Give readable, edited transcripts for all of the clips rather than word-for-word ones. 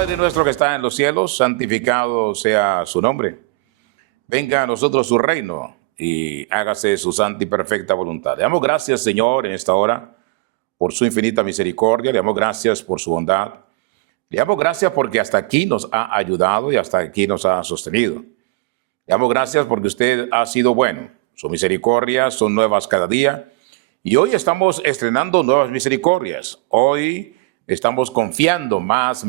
Padre nuestro que está en los cielos, santificado sea su nombre. Venga a nosotros su reino y hágase su santa y perfecta voluntad. Le damos gracias, Señor, en esta hora por su infinita misericordia. Le damos gracias por su bondad. Le damos gracias porque hasta aquí nos ha ayudado y hasta aquí nos ha sostenido. Le damos gracias porque usted ha sido bueno. Su misericordia son nuevas cada día. Y hoy estamos estrenando nuevas misericordias. Hoy estamos confiando más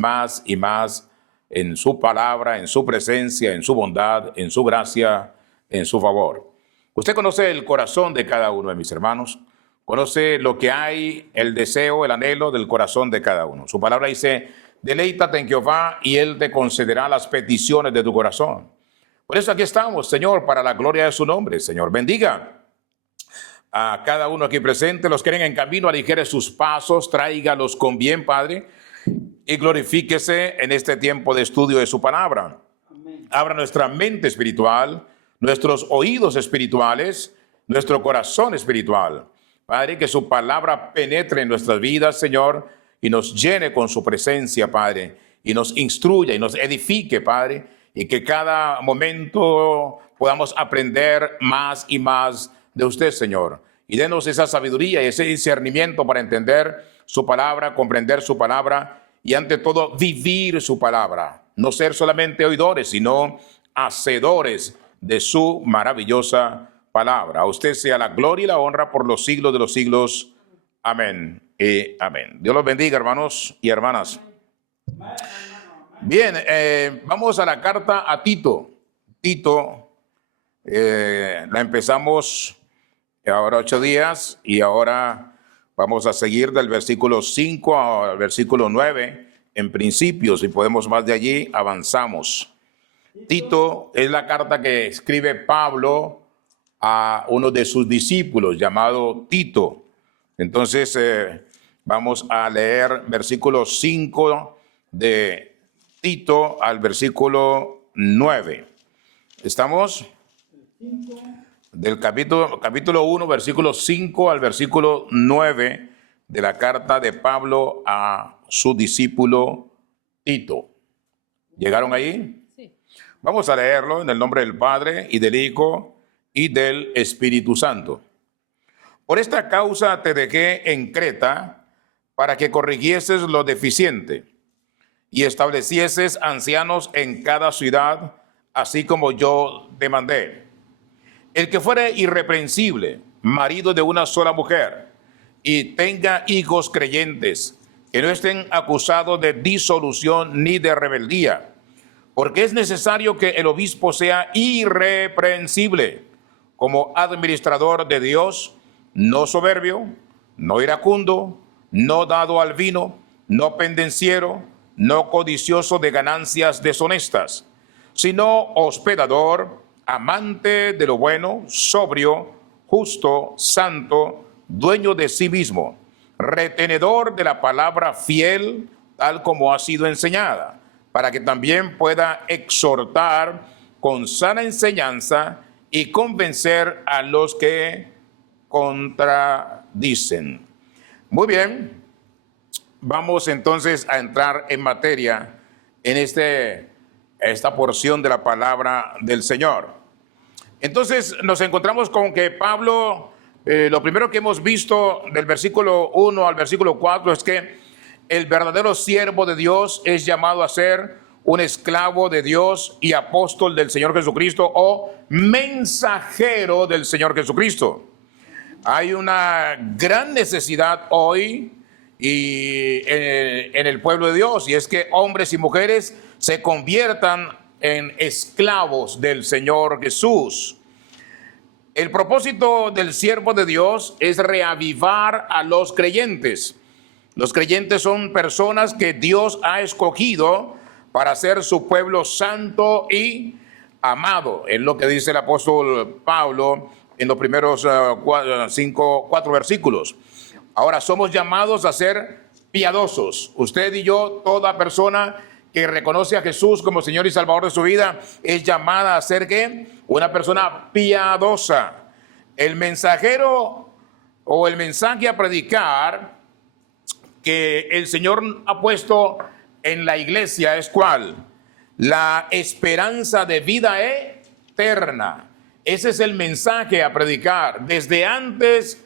y más en su palabra, en su presencia, en su bondad, en su gracia, en su favor. Usted conoce el corazón de cada uno de mis hermanos. Conoce lo que hay, el deseo, el anhelo del corazón de cada uno. Su palabra dice, deleítate en Jehová y Él te concederá las peticiones de tu corazón. Por eso aquí estamos, Señor, para la gloria de su nombre. Señor, bendiga a cada uno aquí presente. Los que vienen en camino, aligere sus pasos, tráigalos con bien, Padre, y glorifíquese en este tiempo de estudio de su palabra. Amén. Abra nuestra mente espiritual, nuestros oídos espirituales, nuestro corazón espiritual. Padre, que su palabra penetre en nuestras vidas, Señor, y nos llene con su presencia, Padre, y nos instruya y nos edifique, Padre, y que cada momento podamos aprender más y más de usted, Señor, y denos esa sabiduría y ese discernimiento para entender su palabra, comprender su palabra y ante todo vivir su palabra, no ser solamente oidores, sino hacedores de su maravillosa palabra. A usted sea la gloria y la honra por los siglos de los siglos. Amén y amén. Dios los bendiga, hermanos y hermanas. Bien, vamos a la carta a Tito. Tito, la empezamos ahora 8 días y ahora vamos a seguir del versículo 5 al versículo 9. En principio, si podemos más de allí, avanzamos. Tito es la carta que escribe Pablo a uno de sus discípulos llamado Tito. Entonces, vamos a leer versículo 5 de Tito al versículo 9. ¿Estamos? Del capítulo 1, versículo 5 al versículo 9 de la carta de Pablo a su discípulo Tito. ¿Llegaron ahí? Sí. Vamos a leerlo en el nombre del Padre y del Hijo y del Espíritu Santo. Por esta causa te dejé en Creta para que corrigieses lo deficiente y establecieses ancianos en cada ciudad, así como yo te mandé. El que fuere irreprensible, marido de una sola mujer, y tenga hijos creyentes, que no estén acusados de disolución ni de rebeldía, porque es necesario que el obispo sea irreprensible, como administrador de Dios, no soberbio, no iracundo, no dado al vino, no pendenciero, no codicioso de ganancias deshonestas, sino hospedador, amante de lo bueno, sobrio, justo, santo, dueño de sí mismo, retenedor de la palabra fiel, tal como ha sido enseñada, para que también pueda exhortar con sana enseñanza y convencer a los que contradicen. Muy bien, vamos entonces a entrar en materia en esta porción de la palabra del Señor. Entonces nos encontramos con que Pablo, lo primero que hemos visto del versículo 1 al versículo 4 es que el verdadero siervo de Dios es llamado a ser un esclavo de Dios y apóstol del Señor Jesucristo o mensajero del Señor Jesucristo. Hay una gran necesidad hoy en el pueblo de Dios, y es que hombres y mujeres se conviertan en esclavos del Señor Jesús. El propósito del siervo de Dios es reavivar a los creyentes. Los creyentes son personas que Dios ha escogido para ser su pueblo santo y amado. Es lo que dice el apóstol Pablo en los primeros 4 versículos. Ahora somos llamados a ser piadosos. Usted y yo, toda persona que reconoce a Jesús como Señor y Salvador de su vida, es llamada a ser ¿qué? Una persona piadosa. El mensajero o el mensaje a predicar que el Señor ha puesto en la iglesia es ¿cuál? La esperanza de vida eterna. Ese es el mensaje a predicar. Desde antes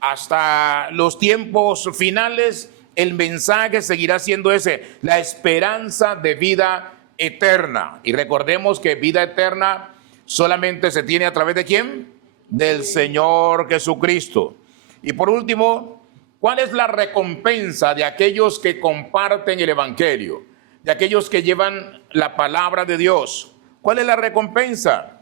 hasta los tiempos finales, el mensaje seguirá siendo ese, la esperanza de vida eterna. Y recordemos que vida eterna solamente se tiene a través de ¿quién? Del Señor Jesucristo. Y por último, ¿cuál es la recompensa de aquellos que comparten el Evangelio? De aquellos que llevan la palabra de Dios. ¿Cuál es la recompensa?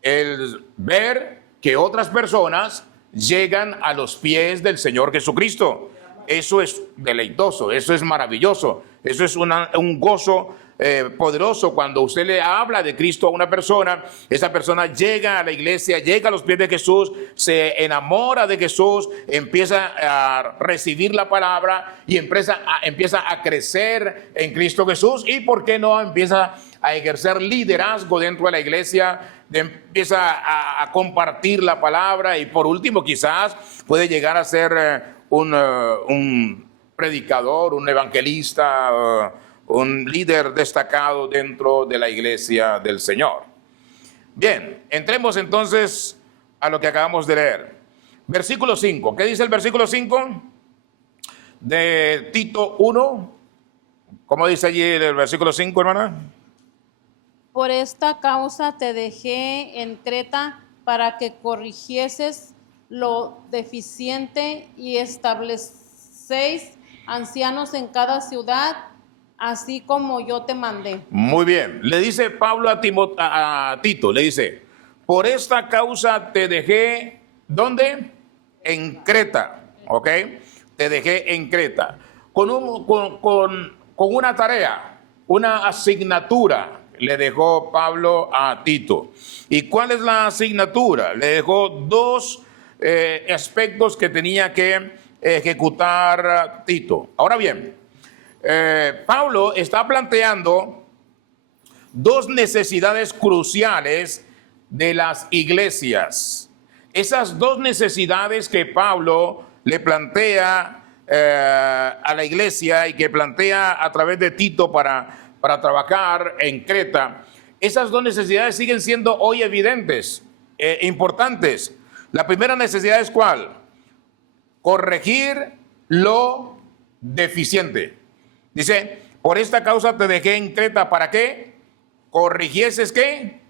El ver que otras personas llegan a los pies del Señor Jesucristo. Eso es deleitoso, eso es maravilloso, eso es un gozo poderoso. Cuando usted le habla de Cristo a una persona, esa persona llega a la iglesia, llega a los pies de Jesús, se enamora de Jesús, empieza a recibir la palabra y empieza a crecer en Cristo Jesús. Y por qué no empieza a ejercer liderazgo dentro de la iglesia, empieza a compartir la palabra y por último quizás puede llegar a ser un predicador, un evangelista, un líder destacado dentro de la iglesia del Señor. Bien, entremos entonces a lo que acabamos de leer. Versículo 5. ¿Qué dice el versículo 5 de Tito 1? ¿Cómo dice allí el versículo 5, hermana? Por esta causa te dejé en Creta para que corrigieses lo deficiente y establecéis ancianos en cada ciudad, así como yo te mandé. Muy bien. Le dice Pablo a Tito, le dice, por esta causa te dejé, ¿dónde? En Creta, ¿ok? Te dejé en Creta. Con una tarea, una asignatura le dejó Pablo a Tito. ¿Y cuál es la asignatura? Le dejó dos aspectos que tenía que ejecutar Tito. Ahora bien, Pablo está planteando dos necesidades cruciales de las iglesias. Esas dos necesidades que Pablo le plantea a la iglesia y que plantea a través de Tito para trabajar en Creta, esas dos necesidades siguen siendo hoy evidentes, importantes. La primera necesidad es ¿cuál? Corregir lo deficiente. Dice, por esta causa te dejé en Creta, ¿para qué? Corrigieses ¿qué?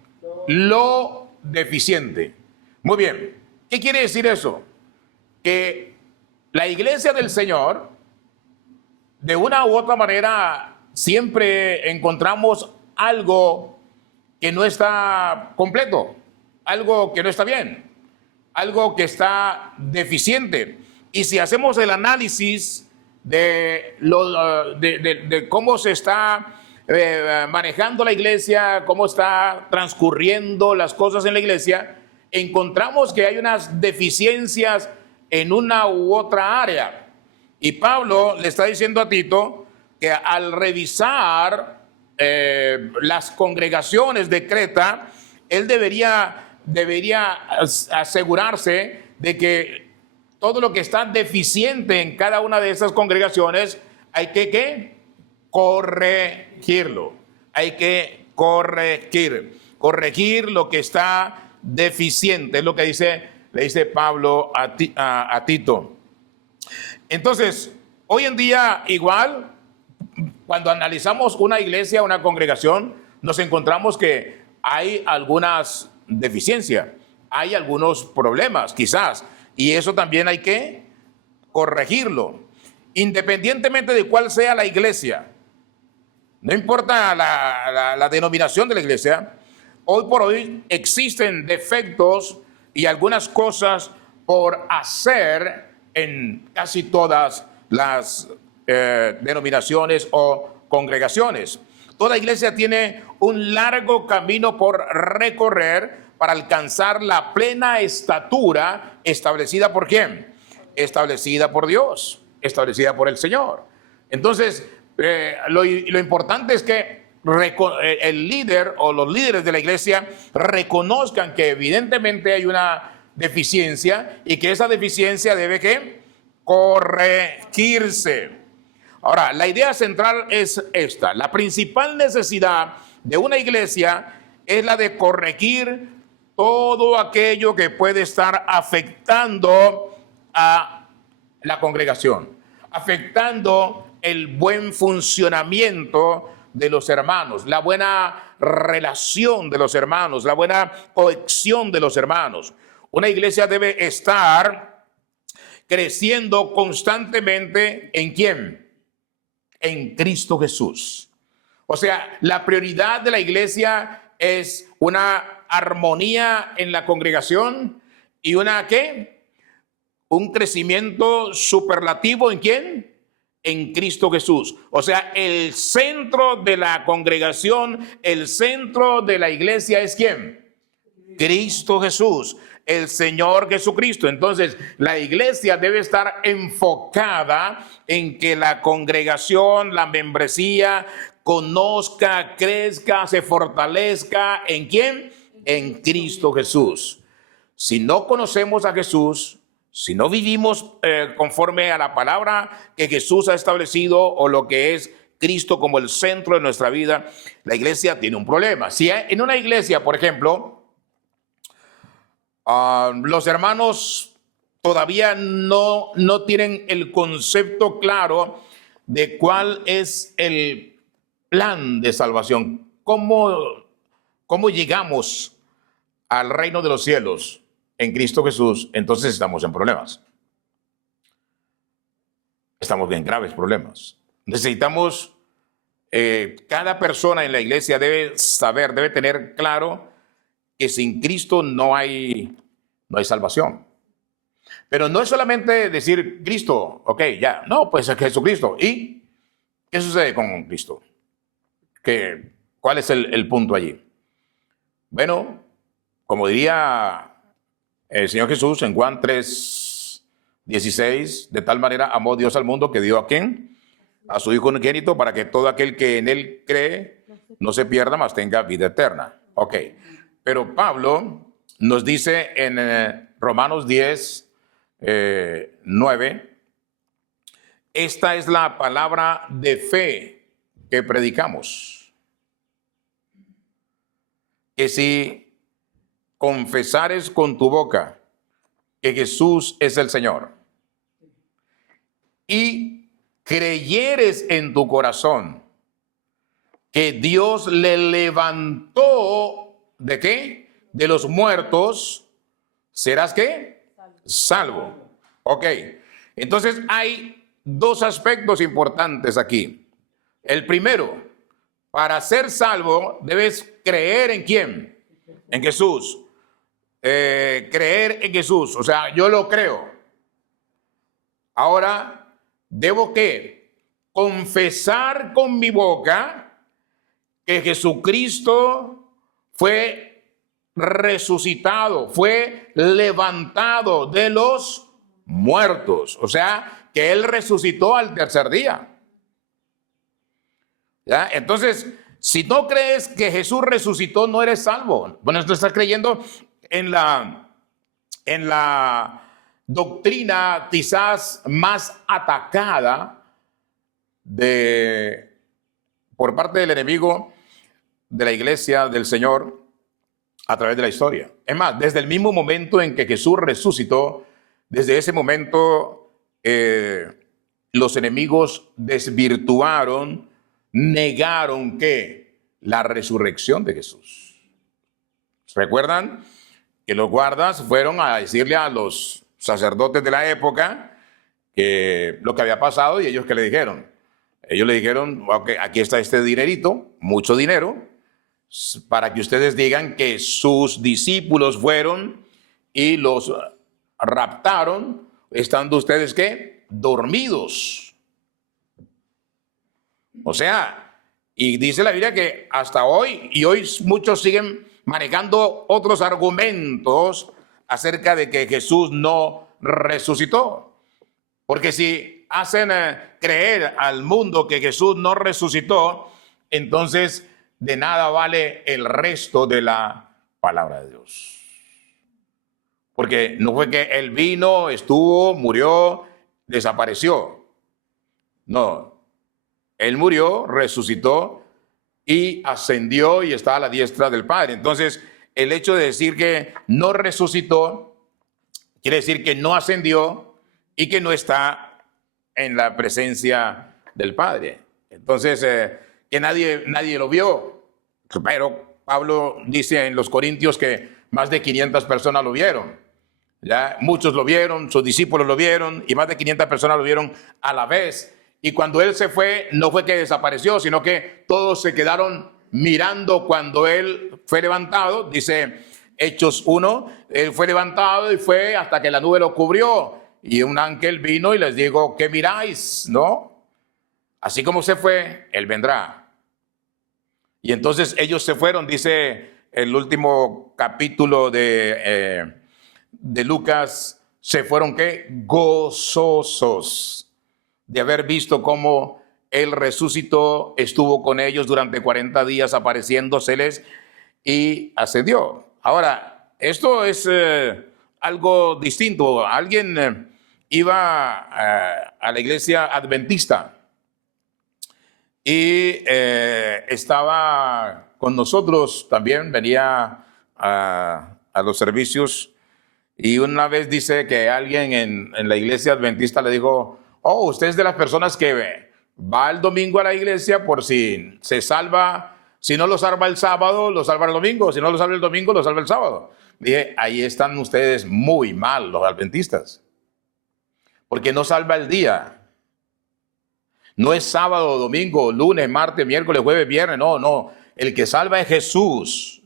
Lo deficiente. Muy bien, ¿qué quiere decir eso? Que la iglesia del Señor, de una u otra manera, siempre encontramos algo que no está completo, algo que no está bien, algo que está deficiente. Y si hacemos el análisis de cómo se está manejando la iglesia, cómo está transcurriendo las cosas en la iglesia, encontramos que hay unas deficiencias en una u otra área. Y Pablo le está diciendo a Tito que al revisar las congregaciones de Creta, él debería asegurarse de que todo lo que está deficiente en cada una de esas congregaciones hay que ¿qué? Corregirlo. Hay que corregir lo que está deficiente, es lo que le dice Pablo a Tito. Entonces, hoy en día igual, cuando analizamos una iglesia, una congregación, nos encontramos que hay algunas deficiencias, hay algunos problemas quizás, y eso también hay que corregirlo, independientemente de cuál sea la iglesia. No importa la denominación de la iglesia, hoy por hoy existen defectos y algunas cosas por hacer en casi todas las denominaciones o congregaciones. Toda iglesia tiene un largo camino por recorrer para alcanzar la plena estatura establecida por ¿quién? Establecida por Dios, establecida por el Señor. Entonces, lo importante es que el líder o los líderes de la iglesia reconozcan que evidentemente hay una deficiencia y que esa deficiencia debe ¿qué? Corregirse. Ahora, la idea central es esta. La principal necesidad de una iglesia es la de corregir todo aquello que puede estar afectando a la congregación, afectando el buen funcionamiento de los hermanos, la buena relación de los hermanos, la buena cohesión de los hermanos. Una iglesia debe estar creciendo constantemente ¿en quién? En Cristo Jesús. O sea, la prioridad de la iglesia es una armonía en la congregación y una ¿qué? Un crecimiento superlativo ¿en quién? En Cristo Jesús. O sea, el centro de la congregación, el centro de la iglesia es ¿quién? Cristo Jesús, el Señor Jesucristo. Entonces, la iglesia debe estar enfocada en que la congregación, la membresía, conozca, crezca, se fortalezca. ¿En quién? En Cristo Jesús. Si no conocemos a Jesús, si no vivimos conforme a la palabra que Jesús ha establecido o lo que es Cristo como el centro de nuestra vida, la iglesia tiene un problema. Si en una iglesia, por ejemplo, los hermanos todavía no tienen el concepto claro de cuál es el plan de salvación. ¿Cómo llegamos al reino de los cielos en Cristo Jesús? Entonces estamos en problemas. Estamos en graves problemas. Necesitamos, cada persona en la iglesia debe saber, debe tener claro que sin Cristo no hay salvación. Pero no es solamente decir Cristo, ok, ya, no, pues es Jesucristo. ¿Y qué sucede con Cristo? ¿Cuál es el punto allí? Bueno, como diría el Señor Jesús en Juan 3:16, de tal manera amó Dios al mundo que dio ¿a quién? A su Hijo unigénito, para que todo aquel que en él cree no se pierda, mas tenga vida eterna. Ok. Pero Pablo nos dice en Romanos 10:9, esta es la palabra de fe que predicamos, que si confesares con tu boca que Jesús es el Señor y creyeres en tu corazón que Dios le levantó ¿de qué? De los muertos, ¿serás qué? Salvo. Ok. Entonces hay dos aspectos importantes aquí. El primero, para ser salvo, debes creer ¿en quién? En Jesús. Creer en Jesús. O sea, yo lo creo. Ahora, ¿debo qué? Confesar con mi boca que Jesucristo fue resucitado, fue levantado de los muertos. O sea, que Él resucitó al tercer día. ¿Ya? Entonces, si no crees que Jesús resucitó, no eres salvo. Bueno, tú estás creyendo en la doctrina quizás más atacada por parte del enemigo de la iglesia del Señor a través de la historia. Es más, desde el mismo momento en que Jesús resucitó, desde ese momento los enemigos desvirtuaron, negaron ¿qué? La resurrección de Jesús. ¿Recuerdan que los guardas fueron a decirle a los sacerdotes de la época lo que había pasado y ellos qué le dijeron? Ellos le dijeron, okay, aquí está este dinerito, mucho dinero, para que ustedes digan que sus discípulos fueron y los raptaron, estando ustedes ¿qué? Dormidos. O sea, y dice la Biblia que hasta hoy, y hoy muchos siguen manejando otros argumentos acerca de que Jesús no resucitó. Porque si hacen creer al mundo que Jesús no resucitó, entonces de nada vale el resto de la palabra de Dios. Porque no fue que Él vino, estuvo, murió, desapareció. No, Él murió, resucitó y ascendió y está a la diestra del Padre. Entonces, el hecho de decir que no resucitó quiere decir que no ascendió y que no está en la presencia del Padre. Entonces, que nadie lo vio. Pero Pablo dice en los Corintios que más de 500 personas lo vieron. ¿Ya? Muchos lo vieron, sus discípulos lo vieron y más de 500 personas lo vieron a la vez. Y cuando él se fue, no fue que desapareció, sino que todos se quedaron mirando cuando él fue levantado. Dice Hechos 1, él fue levantado y fue hasta que la nube lo cubrió. Y un ángel vino y les dijo, ¿qué miráis? ¿No? Así como se fue, él vendrá. Y entonces ellos se fueron, dice el último capítulo de Lucas, se fueron ¿qué? Gozosos de haber visto cómo él resucitó, estuvo con ellos durante 40 días apareciéndoseles y ascendió. Ahora, esto es algo distinto. Alguien iba a la iglesia adventista y estaba con nosotros también, venía a los servicios. Y una vez dice que alguien en la iglesia adventista le dijo, oh, usted es de las personas que va el domingo a la iglesia por si se salva, si no lo salva el sábado, lo salva el domingo, si no lo salva el domingo, lo salva el sábado. Dije, ahí están ustedes muy mal, los adventistas, porque no salva el día. No es sábado, domingo, lunes, martes, miércoles, jueves, viernes, no. El que salva es Jesús.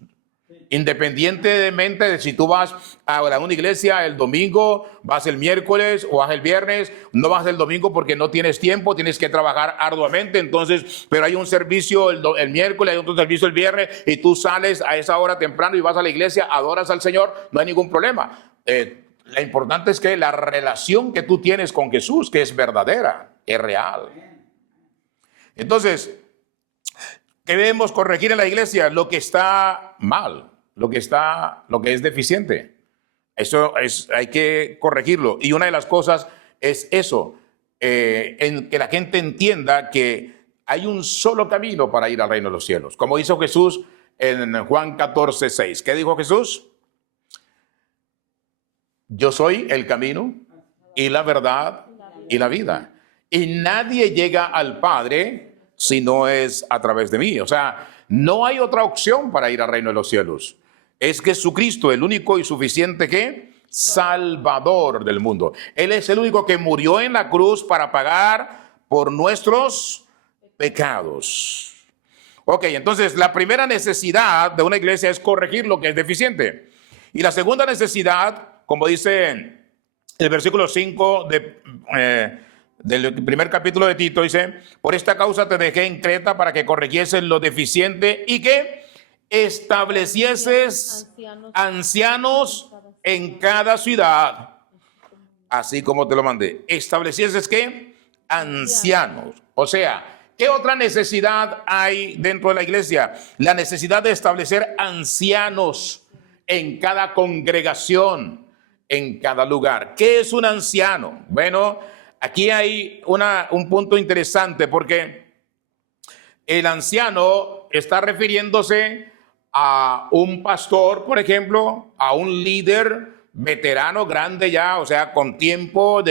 Independientemente de si tú vas a una iglesia el domingo, vas el miércoles o vas el viernes, no vas el domingo porque no tienes tiempo, tienes que trabajar arduamente, entonces, pero hay un servicio el miércoles, hay otro servicio el viernes y tú sales a esa hora temprano y vas a la iglesia, adoras al Señor, no hay ningún problema. Lo importante es que la relación que tú tienes con Jesús, que es verdadera, es real. Entonces, ¿qué debemos corregir en la iglesia? Lo que está mal. Lo que es deficiente. Hay que corregirlo. Y una de las cosas es eso, en que la gente entienda que hay un solo camino para ir al reino de los cielos. Como hizo Jesús en Juan 14:6. ¿Qué dijo Jesús? Yo soy el camino y la verdad y la vida. Y nadie llega al Padre si no es a través de mí. O sea, no hay otra opción para ir al reino de los cielos. Es Jesucristo, el único y suficiente ¿qué? Salvador del mundo. Él es el único que murió en la cruz para pagar por nuestros pecados. Ok, entonces la primera necesidad de una iglesia es corregir lo que es deficiente. Y la segunda necesidad, como dice el versículo 5 del primer capítulo de Tito, dice, por esta causa te dejé en Creta para que corrigieses lo deficiente y que establecieses ancianos en cada ciudad, así como te lo mandé. Establecieses ¿qué? Ancianos. O sea, ¿qué otra necesidad hay dentro de la iglesia? La necesidad de establecer ancianos en cada congregación, en cada lugar. ¿Qué es un anciano? Bueno, aquí hay un punto interesante porque el anciano está refiriéndose a un pastor, por ejemplo, a un líder veterano, grande ya, o sea, con tiempo,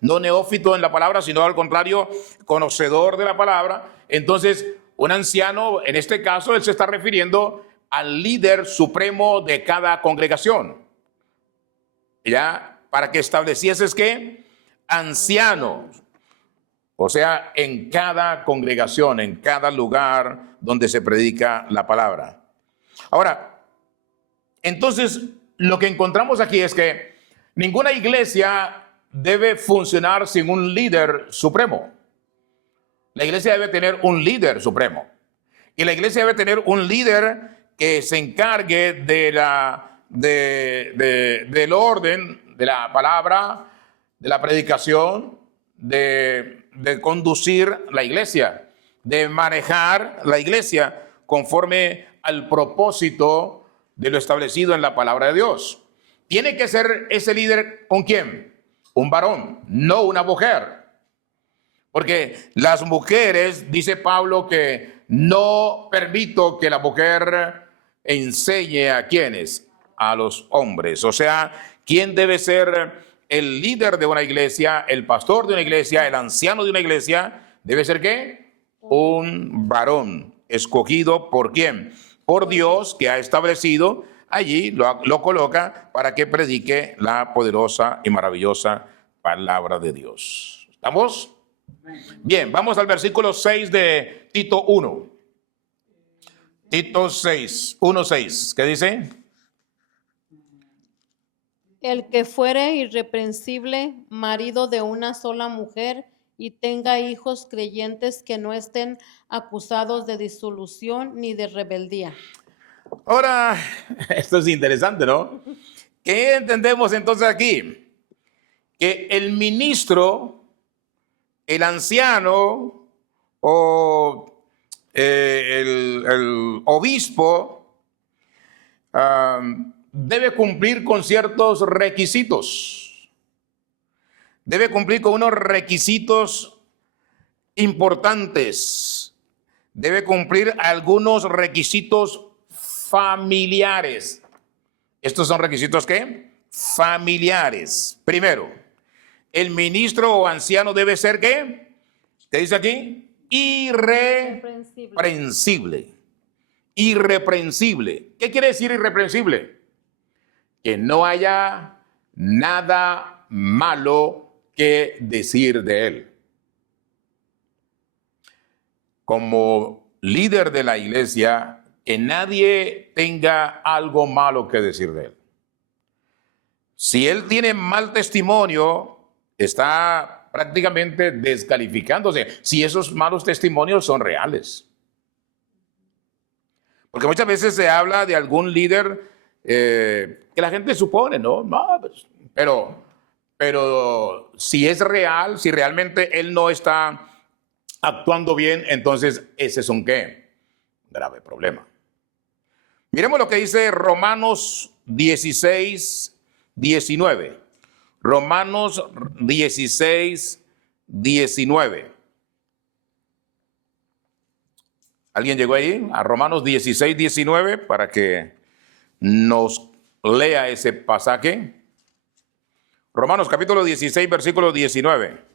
no neófito en la palabra, sino al contrario, conocedor de la palabra. Entonces, un anciano, en este caso, él se está refiriendo al líder supremo de cada congregación. ¿Ya? Para que establecieses ¿qué? Ancianos. O sea, en cada congregación, en cada lugar donde se predica la palabra. Ahora, entonces, lo que encontramos aquí es que ninguna iglesia debe funcionar sin un líder supremo. La iglesia debe tener un líder supremo. Y la iglesia debe tener un líder que se encargue del orden de la palabra, de la predicación, de conducir la iglesia, de manejar la iglesia conforme al propósito de lo establecido en la palabra de Dios. Tiene que ser ese líder ¿con quién? Un varón, no una mujer. Porque las mujeres, dice Pablo, que no permito que la mujer enseñe a quienes, a los hombres. O sea, ¿quién debe ser el líder de una iglesia, el pastor de una iglesia, el anciano de una iglesia? Debe ser ¿qué? Un varón escogido por ¿quién? Por Dios, que ha establecido allí, lo coloca para que predique la poderosa y maravillosa palabra de Dios. ¿Estamos? Bien, vamos al versículo 6 de Tito 1. Tito 6, 1:6. ¿Qué dice? El que fuere irreprensible, marido de una sola mujer, y tenga hijos creyentes que no estén acusados de disolución ni de rebeldía. Ahora, esto es interesante, ¿no? ¿Qué entendemos entonces aquí? Que el ministro, el anciano o el obispo debe cumplir con ciertos requisitos. Debe cumplir con unos requisitos importantes. Debe cumplir algunos requisitos familiares. ¿Estos son requisitos qué? Familiares. Primero, el ministro o anciano debe ser ¿qué? ¿Qué dice aquí? Irreprensible. Irreprensible. ¿Qué quiere decir irreprensible? Que no haya nada malo que decir de él. Como líder de la iglesia, que nadie tenga algo malo que decir de él. Si él tiene mal testimonio, está prácticamente descalificándose, si esos malos testimonios son reales. Porque muchas veces se habla de algún líder que la gente supone, ¿no? Pero si es real, si realmente él no está actuando bien, entonces ese es un ¿qué? Grave problema. Miremos lo que dice Romanos 16, 19. Romanos 16, 19. ¿Alguien llegó ahí? A Romanos 16, 19 para que nos lea ese pasaje. Romanos capítulo 16, versículo 19.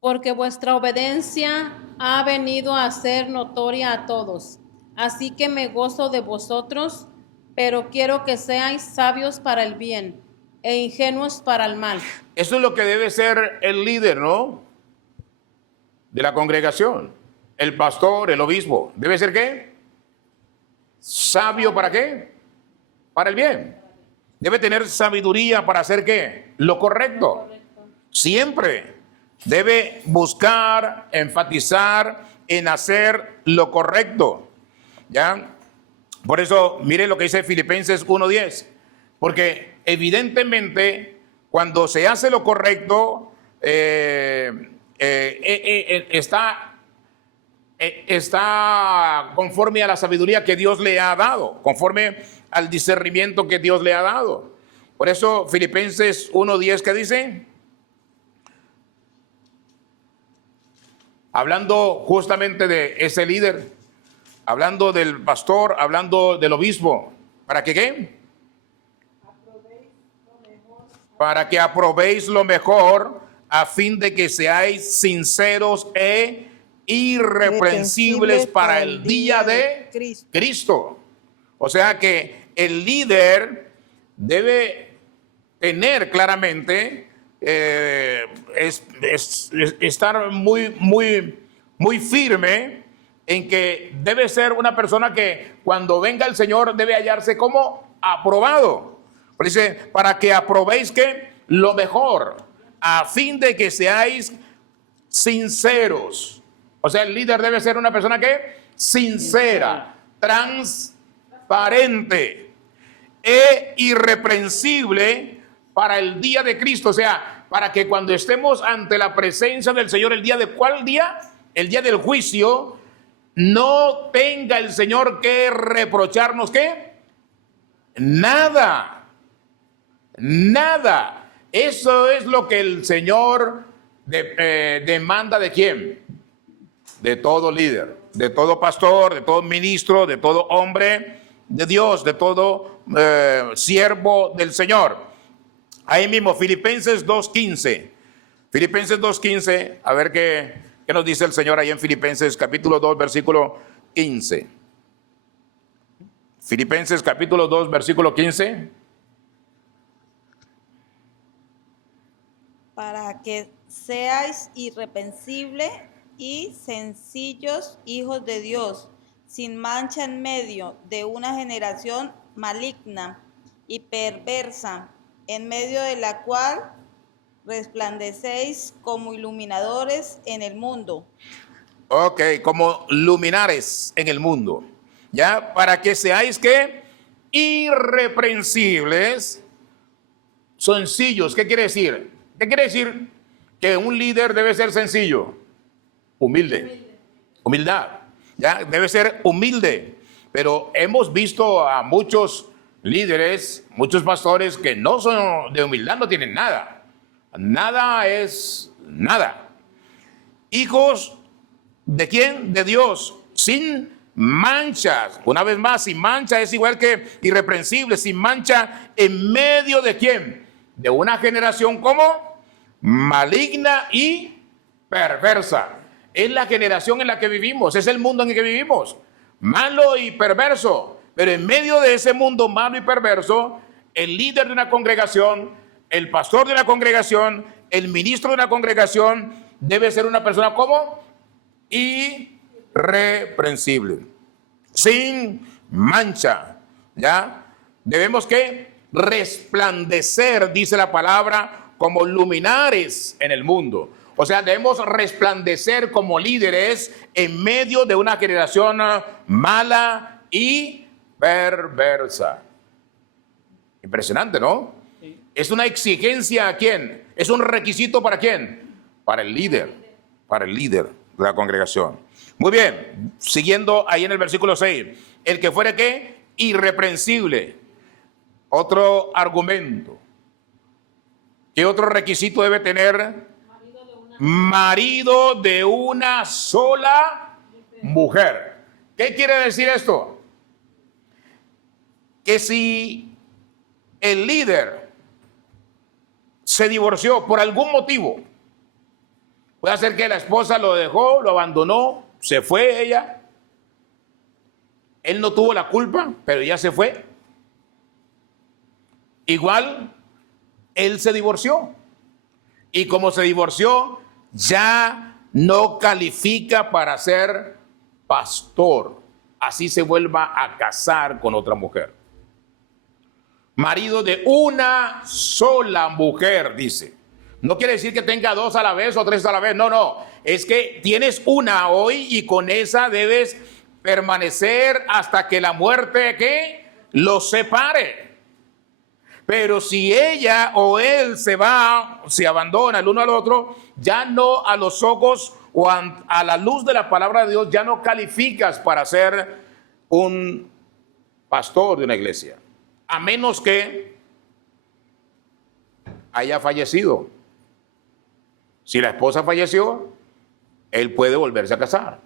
Porque vuestra obediencia ha venido a ser notoria a todos. Así que me gozo de vosotros, pero quiero que seáis sabios para el bien e ingenuos para el mal. Eso es lo que debe ser el líder, ¿no? De la congregación. El pastor, el obispo. ¿Debe ser qué? ¿Sabio para qué? Para el bien. Debe tener sabiduría para hacer qué? Lo correcto. Siempre debe buscar, enfatizar en hacer lo correcto. ¿Ya? Por eso, mire lo que dice Filipenses 1:10. Porque evidentemente, cuando se hace lo correcto, está conforme a la sabiduría que Dios le ha dado, conforme al discernimiento que Dios le ha dado. Por eso, Filipenses 1:10, ¿qué dice? Hablando justamente de ese líder, hablando del pastor, hablando del obispo. ¿Para que qué? Para que aprobéis lo mejor, a fin de que seáis sinceros e irreprensibles para el día de Cristo. O sea que el líder debe tener claramente estar muy firme en que debe ser una persona que cuando venga el Señor debe hallarse como aprobado. Pero dice, para que aprobéis que lo mejor, a fin de que seáis sinceros. O sea, el líder debe ser una persona que sincera, transparente e irreprensible para el día de Cristo. O sea, para que cuando estemos ante la presencia del Señor, el día de ¿cuál día? El día del juicio, no tenga el Señor que reprocharnos ¿qué? Nada. nada. Eso es lo que el Señor demanda de quién, de todo líder, de todo pastor, de todo ministro, de todo hombre de Dios, de todo siervo del Señor. Ahí mismo, Filipenses 2:15. Filipenses 2:15, a ver qué nos dice el Señor ahí en Filipenses capítulo 2, versículo 15. Filipenses capítulo 2, versículo 15. Para que seáis irreprensibles y sencillos hijos de Dios, sin mancha en medio de una generación maligna y perversa, en medio de la cual resplandecéis como iluminadores en el mundo. Ok, como luminares en el mundo. Ya, para que seáis que irreprensibles, sencillos. ¿Qué quiere decir? ¿Qué quiere decir que un líder debe ser sencillo? Humilde. Humildad. Ya, debe ser humilde. Pero hemos visto a muchos líderes, muchos pastores que no son de humildad, no tienen nada. Nada es nada. Hijos ¿de quién? De Dios, sin manchas. Una vez más, sin mancha es igual que irreprensible, sin mancha en medio de quién? De una generación como maligna y perversa. Es la generación en la que vivimos, es el mundo en el que vivimos, malo y perverso. Pero en medio de ese mundo malo y perverso, el líder de una congregación, el pastor de una congregación, el ministro de una congregación, debe ser una persona como irreprensible, sin mancha. ¿Ya? Debemos que resplandecer, dice la palabra, como luminares en el mundo. O sea, debemos resplandecer como líderes en medio de una generación mala y perversa. Impresionante, ¿no? Sí. Es una exigencia ¿a quién? Es un requisito ¿para quién? Para el líder de la congregación. Muy bien, siguiendo ahí en el versículo 6, el que fuere ¿qué? Irreprensible. Otro argumento. ¿Qué otro requisito debe tener? Marido de una sola mujer. ¿Qué quiere decir esto? Que si el líder se divorció por algún motivo, puede ser que la esposa lo dejó, lo abandonó, se fue ella. Él no tuvo la culpa, pero ya se fue. Igual, él se divorció. Y como se divorció, ya no califica para ser pastor. Así se vuelva a casar con otra mujer. Marido de una sola mujer, dice. No quiere decir que tenga dos a la vez o tres a la vez. No, no. Es que tienes una hoy y con esa debes permanecer hasta que la muerte ¿qué? Los separe. Pero si ella o él se va, se abandona el uno al otro, ya no a los ojos o a la luz de la palabra de Dios, ya no calificas para ser un pastor de una iglesia. A menos que haya fallecido. Si la esposa falleció, él puede volverse a casar.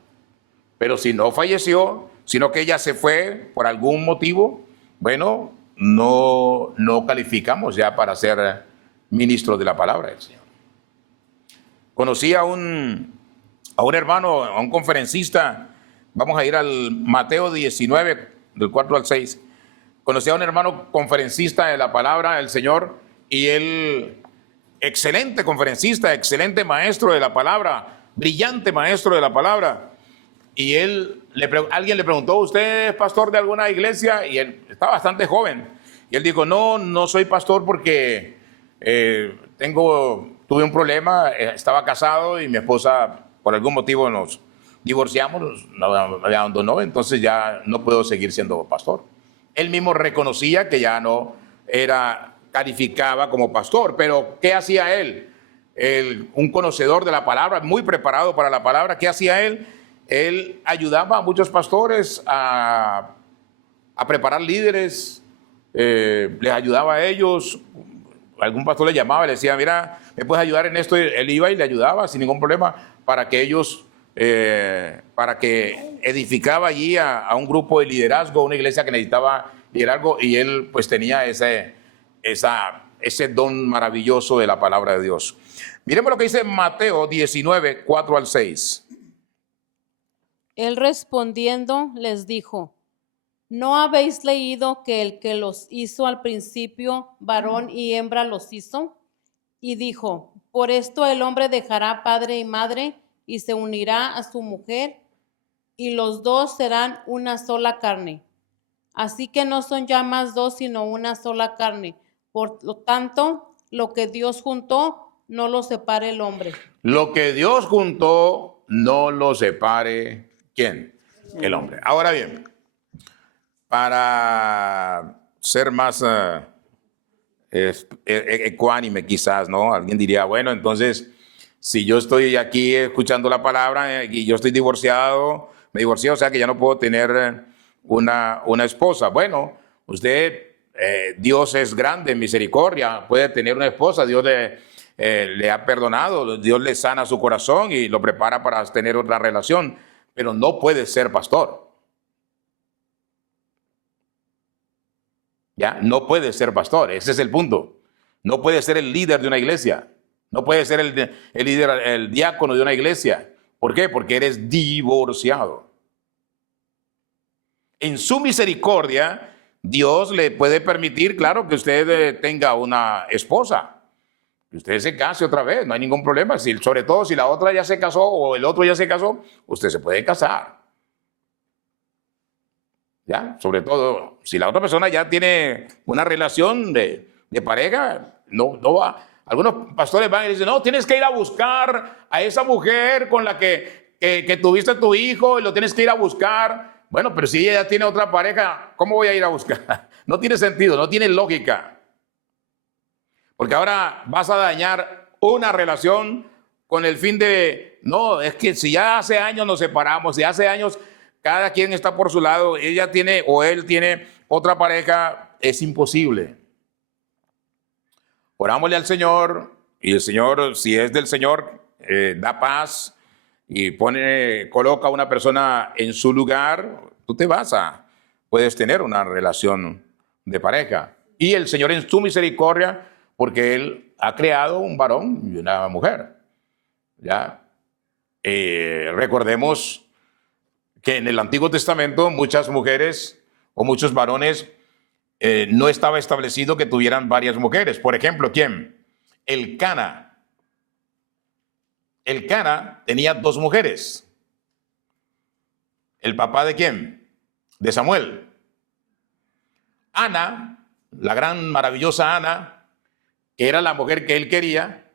Pero si no falleció, sino que ella se fue por algún motivo, bueno, no calificamos ya para ser ministro de la palabra del Señor. Conocí a un hermano, a un conferencista. Vamos a ir al Mateo 19, del 4 al 6. Conocí a un hermano conferencista de la palabra del Señor y él, excelente conferencista, excelente maestro de la palabra, brillante maestro de la palabra. Y alguien le preguntó, ¿usted es pastor de alguna iglesia? Y él está bastante joven. Y él dijo, no soy pastor porque tuve un problema, estaba casado y mi esposa por algún motivo nos divorciamos, me abandonó, entonces ya no puedo seguir siendo pastor. Él mismo reconocía que ya no calificaba como pastor, pero ¿qué hacía él? Un conocedor de la palabra, muy preparado para la palabra, ¿qué hacía él? Él ayudaba a muchos pastores a preparar líderes, les ayudaba a ellos, algún pastor le llamaba y le decía, mira, ¿me puedes ayudar en esto? Él iba y le ayudaba sin ningún problema para que ellos, para que edificaba allí a un grupo de liderazgo, una iglesia que necesitaba liderazgo, y él pues tenía ese don maravilloso de la palabra de Dios. Miremos lo que dice Mateo 19, 4 al 6. Él respondiendo les dijo, ¿no habéis leído que el que los hizo al principio, varón y hembra los hizo? Y dijo, por esto el hombre dejará padre y madre y se unirá a su mujer, y los dos serán una sola carne. Así que no son ya más dos, sino una sola carne. Por lo tanto, lo que Dios juntó, no lo separe el hombre. Lo que Dios juntó, no lo separe, ¿quién? El hombre. Ahora bien, para ser más ecuánime quizás, ¿no? Alguien diría, bueno, entonces, si yo estoy aquí escuchando la palabra y yo estoy divorciado, me divorcié, o sea que ya no puedo tener una esposa. Bueno, usted, Dios es grande en misericordia, puede tener una esposa, Dios le ha perdonado, Dios le sana su corazón y lo prepara para tener otra relación, pero no puede ser pastor. Ya, no puede ser pastor, ese es el punto. No puede ser el líder de una iglesia, no puede ser el líder, el diácono de una iglesia. ¿Por qué? Porque eres divorciado. En su misericordia, Dios le puede permitir, claro, que usted tenga una esposa, que usted se case otra vez, no hay ningún problema. Sobre todo si la otra ya se casó o el otro ya se casó, usted se puede casar. ¿Ya? Sobre todo, si la otra persona ya tiene una relación de pareja, no va. Algunos pastores van y dicen, no, tienes que ir a buscar a esa mujer con la que tuviste tu hijo y lo tienes que ir a buscar. Bueno, pero si ella ya tiene otra pareja, ¿cómo voy a ir a buscar? No tiene sentido, no tiene lógica. Porque ahora vas a dañar una relación con el fin de, no, es que si ya hace años nos separamos, si hace años cada quien está por su lado, ella tiene o él tiene otra pareja, es imposible. Orámosle al Señor y el Señor, si es del Señor, da paz y coloca a una persona en su lugar, tú puedes tener una relación de pareja. Y el Señor en su misericordia, porque Él ha creado un varón y una mujer. ¿Ya? Recordemos que en el Antiguo Testamento muchas mujeres o muchos varones no estaba establecido que tuvieran varias mujeres. Por ejemplo, ¿quién? Elcana. Elcana tenía 2 mujeres. ¿El papá de quién? De Samuel. Ana, la gran maravillosa Ana, que era la mujer que él quería,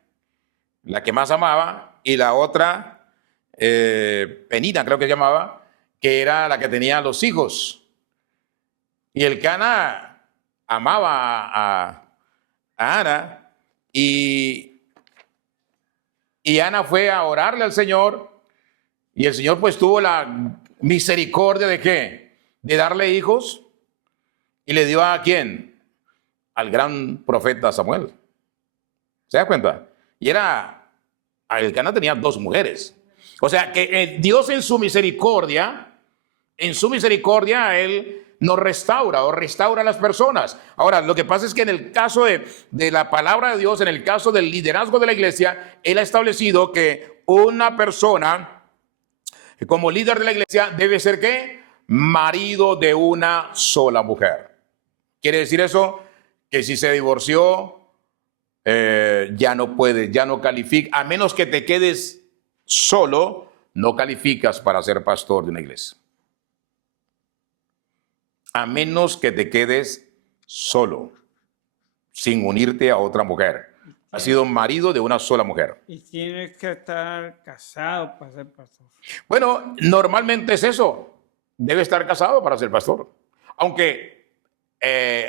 la que más amaba, y la otra, Penina creo que se llamaba, que era la que tenía los hijos. Y Elcana amaba a Ana y Ana fue a orarle al Señor y el Señor pues tuvo la misericordia de ¿qué? De darle hijos y le dio ¿a quién? Al gran profeta Samuel. ¿Se da cuenta? Y Elcana tenía 2 mujeres. O sea que Dios en su misericordia, Él nos restaura o restaura a las personas. Ahora, lo que pasa es que en el caso de la palabra de Dios, en el caso del liderazgo de la iglesia, Él ha establecido que una persona como líder de la iglesia debe ser ¿qué? Marido de una sola mujer. ¿Quiere decir eso? Que si se divorció, ya no puede, ya no califica, a menos que te quedes solo, no calificas para ser pastor de una iglesia. A menos que te quedes solo, sin unirte a otra mujer. Has sido marido de una sola mujer. Y tienes que estar casado para ser pastor. Bueno, normalmente es eso. Debe estar casado para ser pastor. Aunque,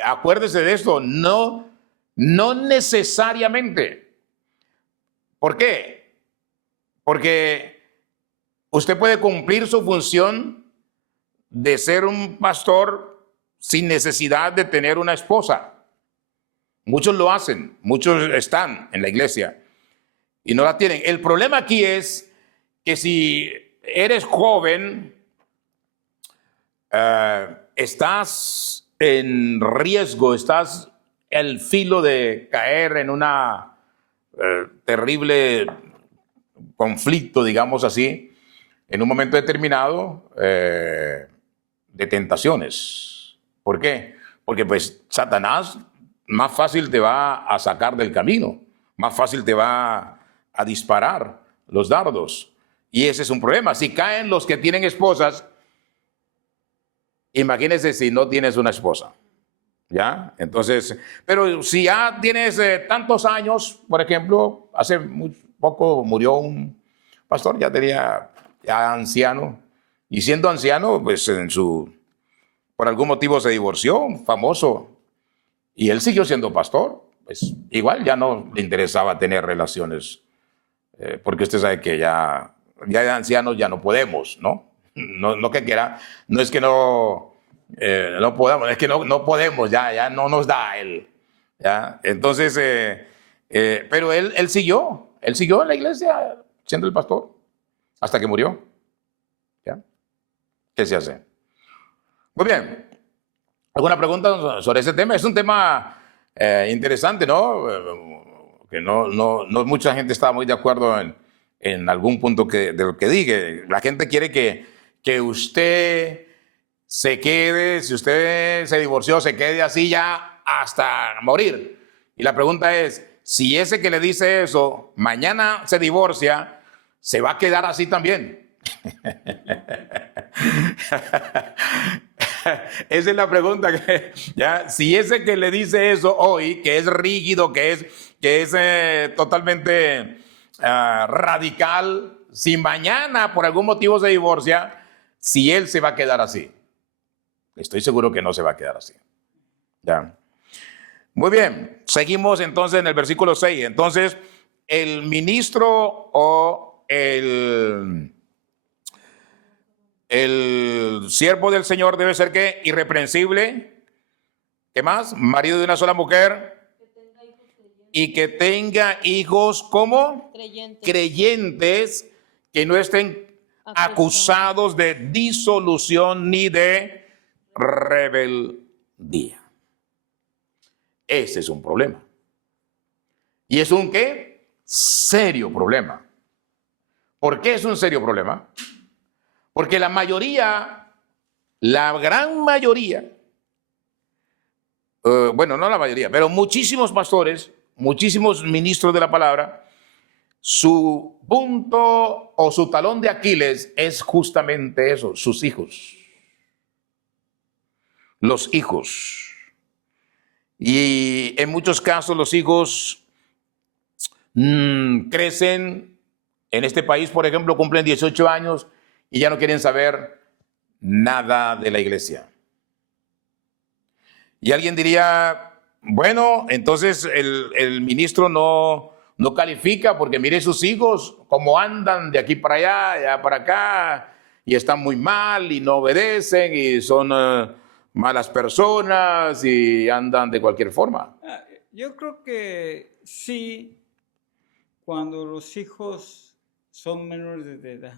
acuérdese de esto, no necesariamente. ¿Por qué? Porque usted puede cumplir su función de ser un pastor sin necesidad de tener una esposa. Muchos lo hacen, muchos están en la iglesia y no la tienen. El problema aquí es que si eres joven, estás en riesgo, estás al filo de caer en una terrible conflicto, digamos así, en un momento determinado de tentaciones. ¿Por qué? Porque pues Satanás más fácil te va a sacar del camino, más fácil te va a disparar los dardos. Y ese es un problema. Si caen los que tienen esposas, imagínense si no tienes una esposa. ¿Ya? Entonces, pero si ya tienes tantos años, por ejemplo, hace muy poco murió un pastor, ya anciano, y siendo anciano, pues por algún motivo se divorció, un famoso, y él siguió siendo pastor, pues igual ya no le interesaba tener relaciones, porque usted sabe que ya de ancianos ya no podemos, ¿no? No que quiera, no es que no podemos, es que no podemos, ya no nos da él. ¿Ya? Entonces, pero él siguió en la iglesia siendo el pastor hasta que murió. ¿Ya? ¿Qué se hace? Muy bien. ¿Alguna pregunta sobre ese tema? Es un tema interesante, ¿no? Que no mucha gente está muy de acuerdo en algún punto de lo que dije. La gente quiere que usted se quede, si usted se divorció, se quede así ya hasta morir. Y la pregunta es, si ese que le dice eso mañana se divorcia, ¿se va a quedar así también? Esa es la pregunta ¿ya? Si ese que le dice eso hoy, que es rígido, que es totalmente radical, si mañana por algún motivo se divorcia, si él se va a quedar así. Estoy seguro que no se va a quedar así. ¿Ya? Muy bien, seguimos entonces en el versículo 6. Entonces, el ministro o el siervo del Señor debe ser ¿qué? Irreprensible. ¿Qué más? Marido de una sola mujer. Y que tenga hijos como creyentes que no estén acusados de disolución ni de rebeldía. Ese es un problema. ¿Y es un qué? Serio problema. ¿Por qué es un serio problema? Porque la gran mayoría, bueno, no la mayoría, pero muchísimos pastores, muchísimos ministros de la palabra, su punto o su talón de Aquiles es justamente eso, sus hijos. Los hijos. Y en muchos casos los hijos crecen. En este país, por ejemplo, cumplen 18 años y ya no quieren saber nada de la iglesia. Y alguien diría, bueno, entonces el ministro no califica porque mire sus hijos cómo andan de aquí para allá para acá y están muy mal y no obedecen y son malas personas y andan de cualquier forma. Yo creo que sí, cuando los hijos son menores de edad.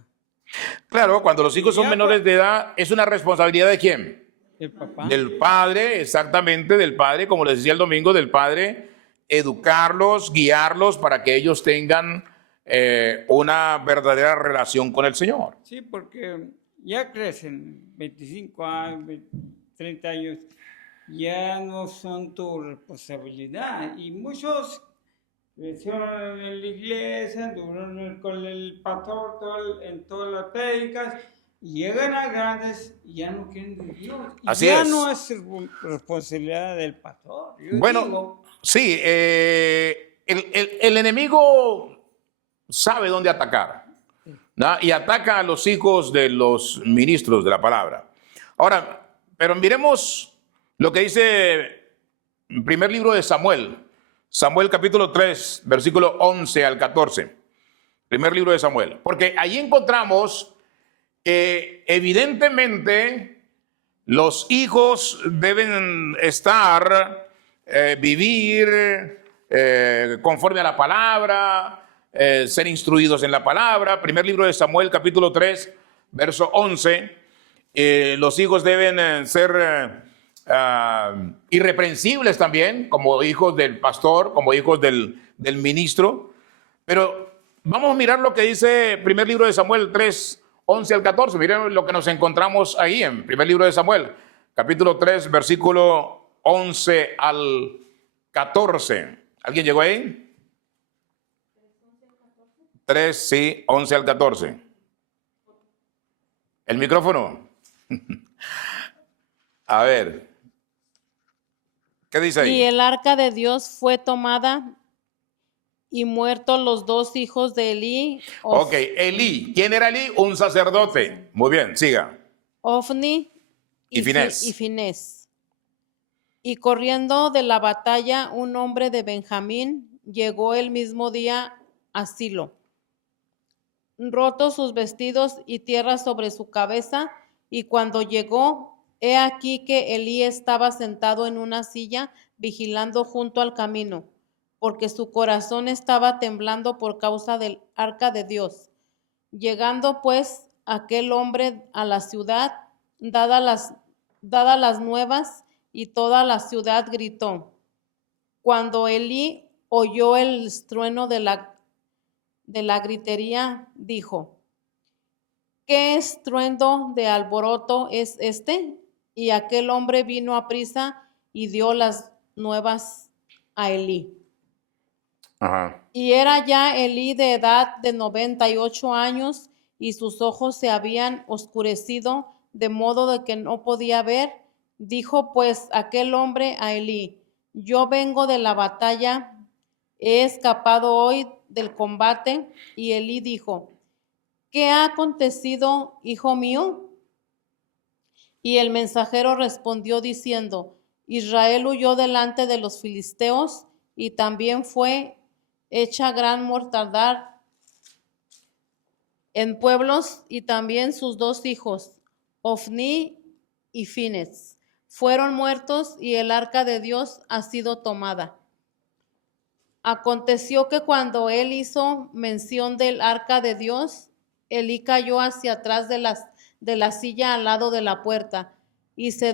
Claro, cuando los hijos son menores de edad, ¿es una responsabilidad de quién? El papá. Del padre, exactamente, del padre, como les decía el domingo, del padre, educarlos, guiarlos para que ellos tengan una verdadera relación con el Señor. Sí, porque ya crecen, 25 años, 30 años, ya no son tu responsabilidad. Y muchos crecieron en la iglesia, anduvieron con el pastor en todas las prédicas, llegan a grandes y ya no quieren de Dios. Así ya es. no es responsabilidad del pastor. Bueno, sí, el enemigo sabe dónde atacar, ¿no? Y ataca a los hijos de los ministros de la palabra. Ahora, pero miremos lo que dice el primer libro de Samuel. Samuel capítulo 3, versículo 11 al 14. Primer libro de Samuel. Porque allí encontramos que evidentemente los hijos deben estar vivir conforme a la palabra, ser instruidos en la palabra. Primer libro de Samuel, capítulo 3, verso 11. Los hijos deben ser irreprensibles también, como hijos del pastor, como hijos del ministro. Pero vamos a mirar lo que dice primer libro de Samuel 3, 11 al 14. Miren lo que nos encontramos ahí en primer libro de Samuel, capítulo 3, versículo 11 al 14. ¿Alguien llegó ahí? 3, sí, 11 al 14. El micrófono. A ver. ¿Qué dice ahí? Y el arca de Dios fue tomada y muertos los dos hijos de Elí, Ok, Elí. ¿Quién era Elí? Un sacerdote. Muy bien, siga. Ofni Y Finés. y Finés. Y corriendo de la batalla, un hombre de Benjamín llegó el mismo día a Silo, rotos sus vestidos y tierra sobre su cabeza, y cuando llegó, he aquí que Elí estaba sentado en una silla vigilando junto al camino, porque su corazón estaba temblando por causa del arca de Dios. Llegando pues aquel hombre a la ciudad, dadas las nuevas, y toda la ciudad gritó. Cuando Elí oyó el estruendo de la gritería, dijo: ¿qué estruendo de alboroto es este? Y aquel hombre vino aprisa y dio las nuevas a Elí. Ajá. Y era ya Elí de edad de 98 años, y sus ojos se habían oscurecido, de modo de que no podía ver. Dijo pues aquel hombre a Elí: yo vengo de la batalla, he escapado hoy del combate. Y Elí dijo: ¿qué ha acontecido, hijo mío? Y el mensajero respondió diciendo: Israel huyó delante de los filisteos, y también fue hecha gran mortandad en pueblos, y también sus dos hijos, Ofni y Finés, fueron muertos, y el arca de Dios ha sido tomada. Aconteció que cuando él hizo mención del arca de Dios, Elí cayó hacia atrás de la silla al lado de la puerta, y se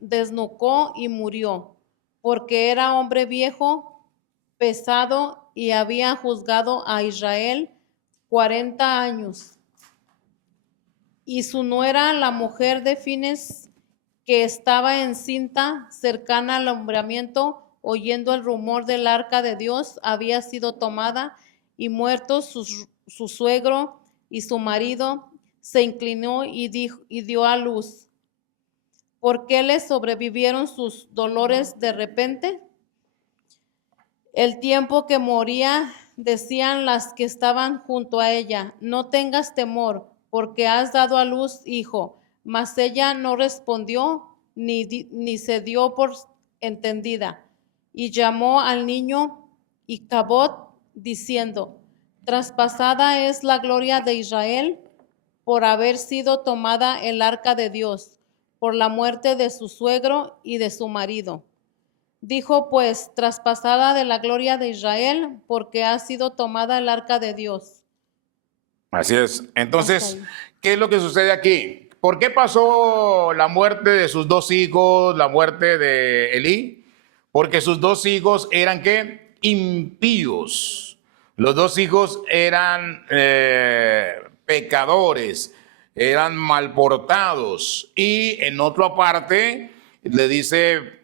desnucó y murió, porque era hombre viejo, pesado, y había juzgado a Israel 40 años. Y su nuera, la mujer de Finés, que estaba encinta, cercana al alumbramiento, oyendo el rumor del arca de Dios, había sido tomada, y muertos su suegro y su marido, se inclinó y dio a luz. ¿Por qué le sobrevivieron sus dolores de repente? El tiempo que moría, decían las que estaban junto a ella: no tengas temor, porque has dado a luz hijo. Mas ella no respondió, ni se dio por entendida. Y llamó al niño Icabod, diciendo: traspasada es la gloria de Israel por haber sido tomada el arca de Dios, por la muerte de su suegro y de su marido. Dijo pues: traspasada de la gloria de Israel, porque ha sido tomada el arca de Dios. Así es. Entonces, Hasta ahí. ¿qué es lo que sucede aquí? ¿Por qué pasó la muerte de sus dos hijos, la muerte de Elí? Porque sus dos hijos eran, ¿qué? Impíos. Los dos hijos eran pecadores, eran malportados. Y en otra parte le dice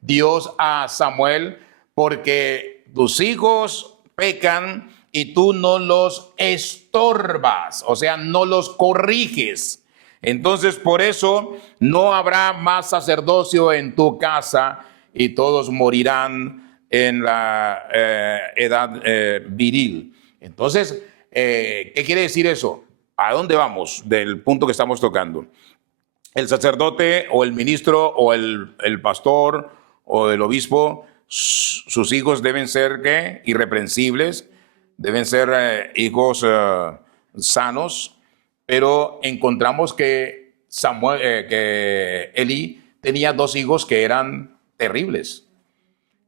Dios a Samuel: porque tus hijos pecan y tú no los estorbas, o sea, no los corriges. Entonces, por eso no habrá más sacerdocio en tu casa, y todos morirán en la edad viril. Entonces, ¿qué quiere decir eso? ¿A dónde vamos del punto que estamos tocando? El sacerdote o el ministro o el pastor o el obispo, sus hijos deben ser, ¿qué? Irreprensibles, deben ser hijos sanos, pero encontramos que Elí tenía dos hijos que eran terribles.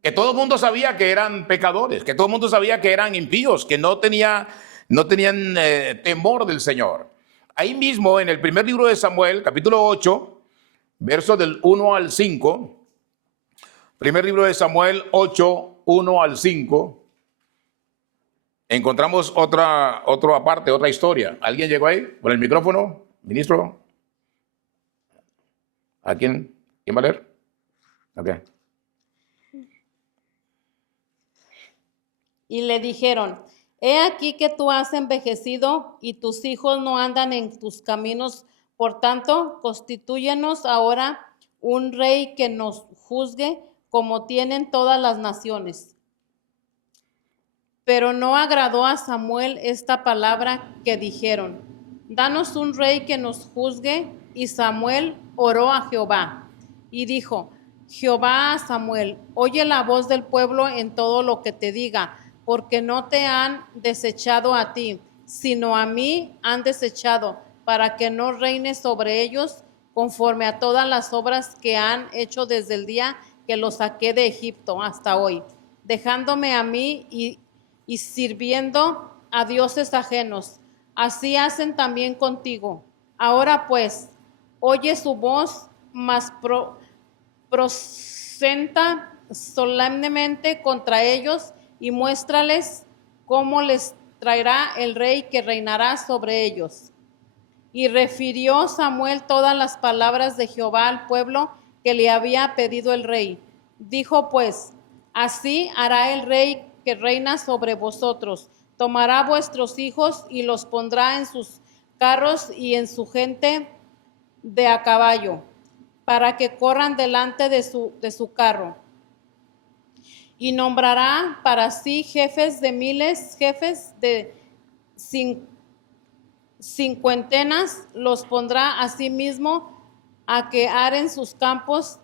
Que todo el mundo sabía que eran pecadores, que todo el mundo sabía que eran impíos, que no tenían temor del Señor. Ahí mismo, en el primer libro de Samuel, capítulo 8, versos del 1 al 5, primer libro de Samuel 8, 1 al 5, encontramos otra parte, otra historia. ¿Alguien llegó ahí con el micrófono? Ministro. ¿A quién va a leer? Okay. Y le dijeron, he aquí que tú has envejecido y tus hijos no andan en tus caminos, por tanto, constitúyenos ahora un rey que nos juzgue como tienen todas las naciones. Pero no agradó a Samuel esta palabra que dijeron, danos un rey que nos juzgue. Y Samuel oró a Jehová y dijo, Jehová a Samuel, oye la voz del pueblo en todo lo que te diga, porque no te han desechado a ti, sino a mí han desechado, para que no reines sobre ellos conforme a todas las obras que han hecho desde el día que los saqué de Egipto hasta hoy, dejándome a mí y sirviendo a dioses ajenos. Así hacen también contigo. Ahora pues, oye su voz, mas presenta solemnemente contra ellos y muéstrales cómo les traerá el rey que reinará sobre ellos. Y refirió Samuel todas las palabras de Jehová al pueblo que le había pedido el rey. Dijo pues, así hará el rey que reina sobre vosotros. Tomará vuestros hijos y los pondrá en sus carros y en su gente de a caballo, para que corran delante de su carro. Y nombrará para sí jefes de miles, jefes de cincuentenas, los pondrá a sí mismo a que aren sus campos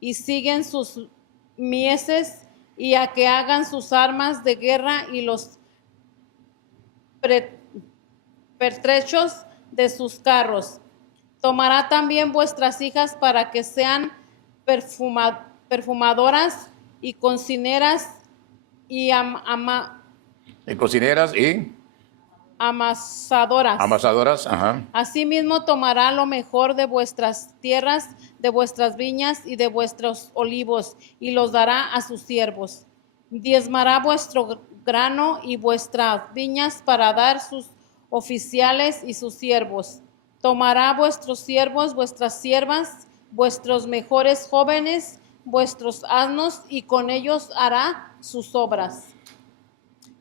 y siguen sus mieses y a que hagan sus armas de guerra y los pertrechos de sus carros. Tomará también vuestras hijas para que sean perfumadoras y cocineras y Cocineras y amasadoras. amasadoras. Ajá. Asimismo tomará lo mejor de vuestras tierras, de vuestras viñas y de vuestros olivos, y los dará a sus siervos. Diezmará vuestro grano y vuestras viñas para dar sus oficiales y sus siervos. Tomará vuestros siervos, vuestras siervas, vuestros mejores jóvenes, vuestros asnos, y con ellos hará sus obras.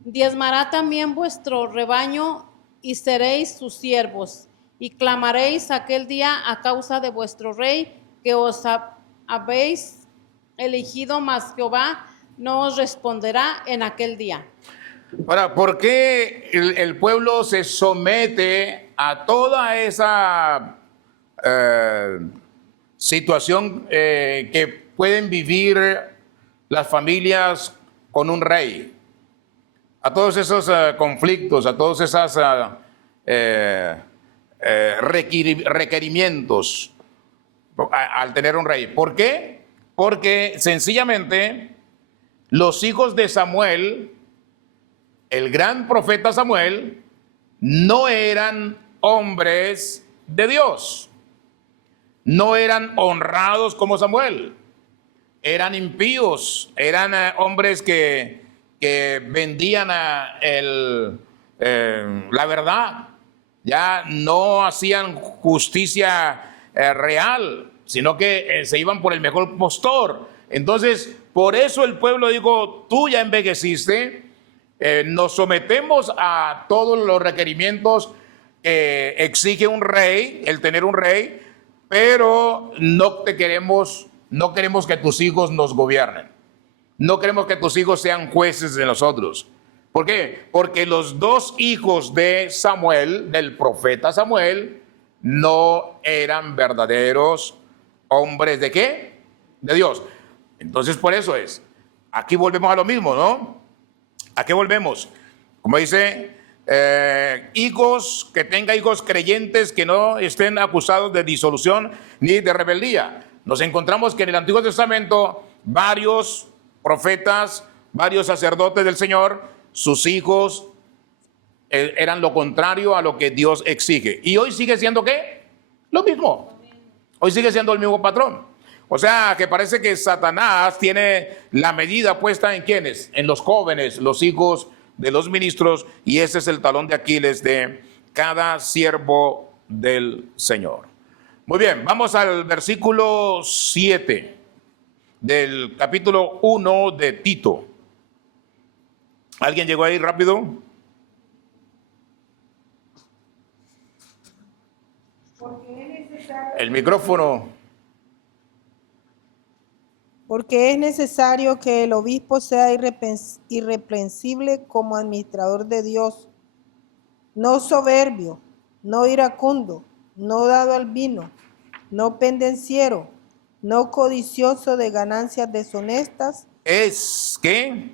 Diezmará también vuestro rebaño, y seréis sus siervos. Y clamaréis aquel día a causa de vuestro rey, que os habéis elegido, mas Jehová no os responderá en aquel día. Ahora, ¿por qué el pueblo se somete a toda esa situación que pueden vivir las familias con un rey? A todos esos conflictos, a todos esos requerimientos al tener un rey. ¿Por qué? Porque sencillamente los hijos de Samuel, el gran profeta Samuel, no eran hombres de Dios, no eran honrados como Samuel, eran impíos, eran hombres que vendían la verdad, ya no hacían justicia real, sino que se iban por el mejor postor. Entonces, por eso el pueblo dijo, tú ya envejeciste, nos sometemos a todos los requerimientos que exige un rey, el tener un rey, pero no queremos que tus hijos nos gobiernen. No queremos que tus hijos sean jueces de nosotros. ¿Por qué? Porque los dos hijos de Samuel, del profeta Samuel, no eran verdaderos hombres ¿de qué? De Dios. Entonces, por eso es. Aquí volvemos a lo mismo, ¿no? ¿A qué volvemos? Como dice, hijos, que tenga hijos creyentes que no estén acusados de disolución ni de rebeldía. Nos encontramos que en el Antiguo Testamento varios profetas, varios sacerdotes del Señor, sus hijos eran lo contrario a lo que Dios exige. Y hoy sigue siendo ¿qué? Lo mismo. Hoy sigue siendo el mismo patrón. O sea, que parece que Satanás tiene la medida puesta en ¿quiénes? En los jóvenes, los hijos de los ministros, y ese es el talón de Aquiles de cada siervo del Señor. Muy bien, vamos al versículo 7 del capítulo 1 de Tito. ¿Alguien llegó ahí rápido? El micrófono. Porque es necesario que el obispo sea irreprensible como administrador de Dios, no soberbio, no iracundo, no dado al vino, no pendenciero, no codicioso de ganancias deshonestas. Es que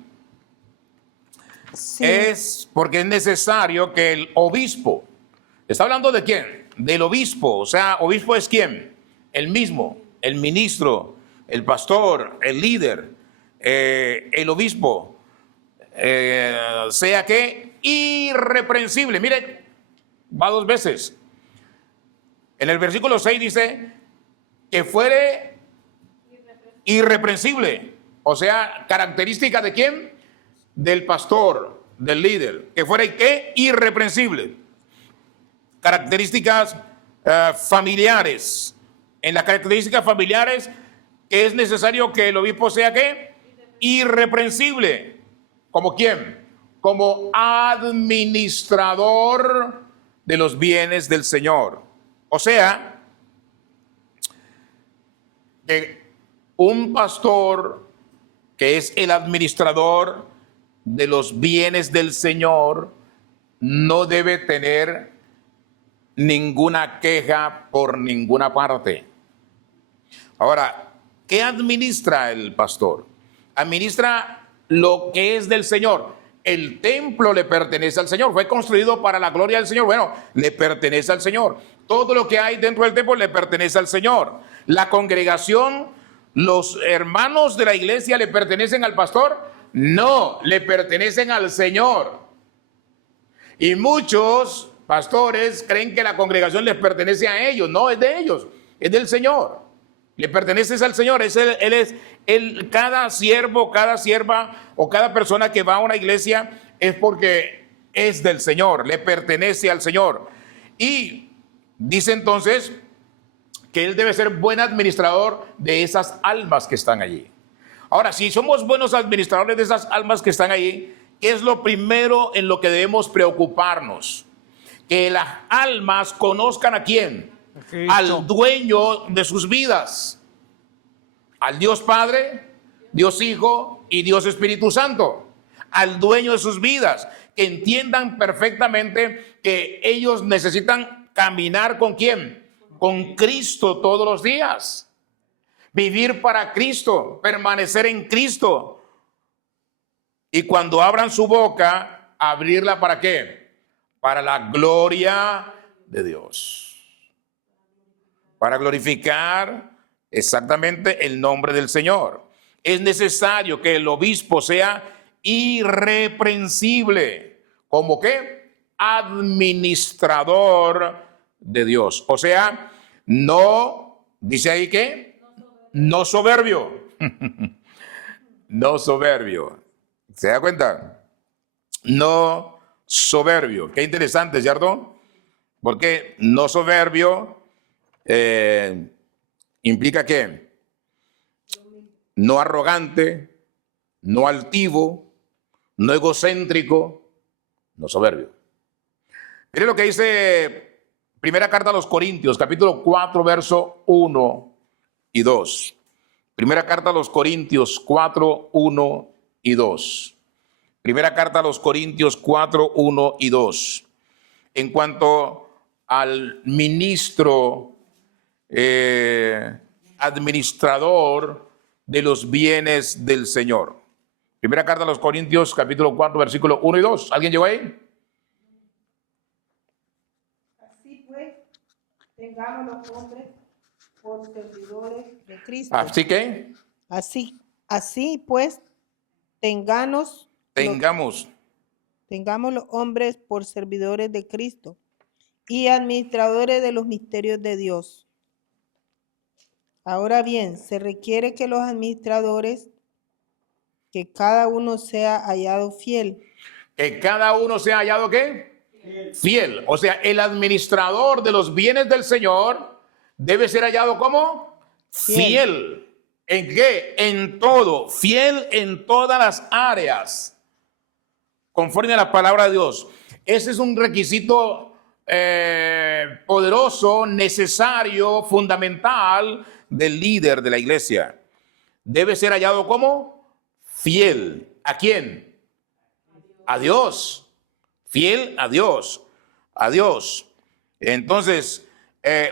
Sí, es porque es necesario que el obispo, ¿está hablando de quién? Del obispo, o sea, obispo es quién? El mismo, el ministro, el pastor, el líder, el obispo, sea que irreprensible. Mire, va dos veces. En el versículo 6 dice que fuere irreprensible, o sea, característica de quién? Del pastor, del líder, que fuera ¿qué? Irreprensible. Características familiares. En las características familiares que es necesario que el obispo sea ¿qué? Irreprensible. ¿Como quién? Como administrador de los bienes del Señor. O sea, que un pastor que es el administrador de los bienes del Señor no debe tener ninguna queja por ninguna parte. Ahora, ¿qué administra el pastor? Administra lo que es del Señor. El templo le pertenece al Señor, fue construido para la gloria del Señor. Bueno, le pertenece al Señor. Todo lo que hay dentro del templo le pertenece al Señor. La congregación, los hermanos de la iglesia, ¿le pertenecen al pastor? No, le pertenecen al Señor. Y muchos pastores creen que la congregación les pertenece a ellos. No, es de ellos, es del Señor. Le pertenece al Señor. Cada siervo, cada sierva o cada persona que va a una iglesia es porque es del Señor, le pertenece al Señor. Y dice entonces que él debe ser buen administrador de esas almas que están allí. Ahora, si somos buenos administradores de esas almas que están allí, ¿qué es lo primero en lo que debemos preocuparnos? Que las almas conozcan ¿a quién? Cristo. Al dueño de sus vidas, al Dios Padre, Dios Hijo y Dios Espíritu Santo, al dueño de sus vidas, que entiendan perfectamente que ellos necesitan caminar ¿con quién? Con Cristo todos los días, vivir para Cristo, permanecer en Cristo, y cuando abran su boca, abrirla ¿para qué? Para la gloria de Dios. Para glorificar exactamente el nombre del Señor. Es necesario que el obispo sea irreprensible. ¿Como qué? Administrador de Dios. O sea, no, dice ahí que, no soberbio. No soberbio. ¿Se da cuenta? No soberbio. Qué interesante, ¿cierto? Porque no soberbio implica que no arrogante, no altivo, no egocéntrico, no soberbio. Mire lo que dice primera carta a los Corintios, capítulo 4, verso 1 y 2. Primera carta a los Corintios 4, 1 y 2. Primera carta a los Corintios 4, 1 y 2. En cuanto al ministro administrador de los bienes del Señor. Primera carta a los Corintios, capítulo 4, versículo 1 y 2. ¿Alguien llegó ahí? así pues, tengamos los hombres por servidores de Cristo. Así que, Así Así pues, tengamos Tengamos. los hombres por servidores de Cristo y administradores de los misterios de Dios. Ahora bien, se requiere que los administradores, que cada uno sea hallado fiel. Que cada uno sea hallado ¿qué? Fiel. O sea, el administrador de los bienes del Señor debe ser hallado ¿cómo? Fiel. ¿En qué? En todo. Fiel en todas las áreas. Conforme a la palabra de Dios. Ese es un requisito poderoso, necesario, fundamental del líder de la iglesia. Debe ser hallado ¿cómo? Fiel. ¿A quién? A Dios. Fiel a Dios. A Dios. Entonces,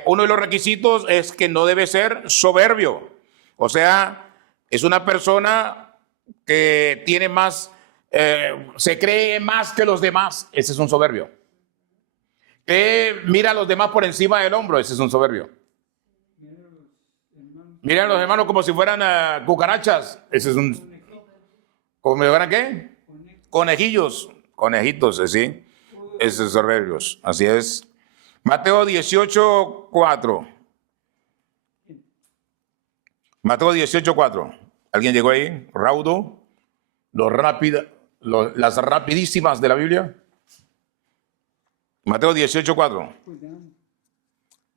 uno de los requisitos es que no debe ser soberbio. O sea, es una persona que tiene más, se cree más que los demás. Ese es un soberbio. Que mira a los demás por encima del hombro. Ese es un soberbio. Mira a los hermanos como si fueran cucarachas. Ese es un... ¿Cómo me van qué? Conejillos. Conejitos, ¿sí? Esos soberbios. Así es. Mateo 18:4. Mateo 18:4. ¿Alguien llegó ahí? Raudo. Las rapidísimas de la Biblia. Mateo 18:4.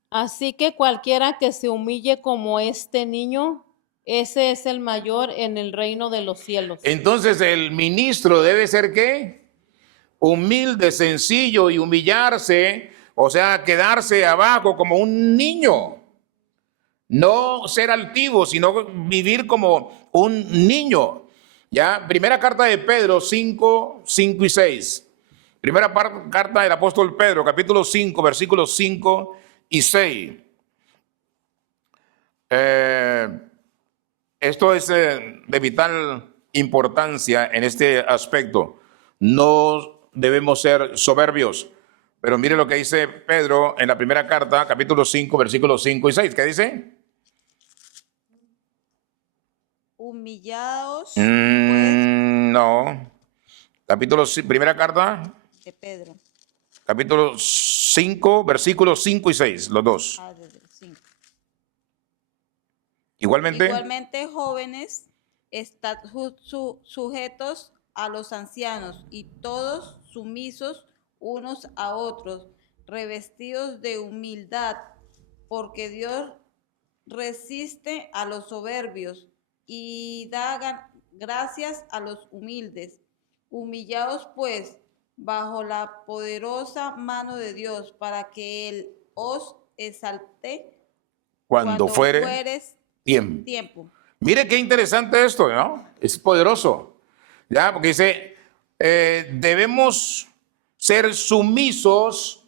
Así que cualquiera que se humille como este niño, ese es el mayor en el reino de los cielos. Entonces el ministro debe ser ¿qué? Humilde, sencillo y humillarse, o sea, quedarse abajo como un niño. No ser altivo, sino vivir como un niño. ¿Ya? Primera carta de Pedro 5 y 6. Primera carta del apóstol Pedro, capítulo 5, versículos 5 y 6. Esto es de vital importancia en este aspecto. No debemos ser soberbios. Pero mire lo que dice Pedro en la primera carta, capítulo 5, versículos 5 y 6. ¿Qué dice? Humillaos, No. Primera carta, de Pedro. capítulo 5, versículos 5 y 6, los dos. Desde el 5. Igualmente, jóvenes, estad sujetos a los ancianos y todos sumisos unos a otros, revestidos de humildad, porque Dios resiste a los soberbios y da gracias a los humildes. Humillaos pues bajo la poderosa mano de Dios, para que Él os exalte cuando fueres tiempo. Mire qué interesante esto, ¿no? Es poderoso. Ya, porque dice, debemos ser sumisos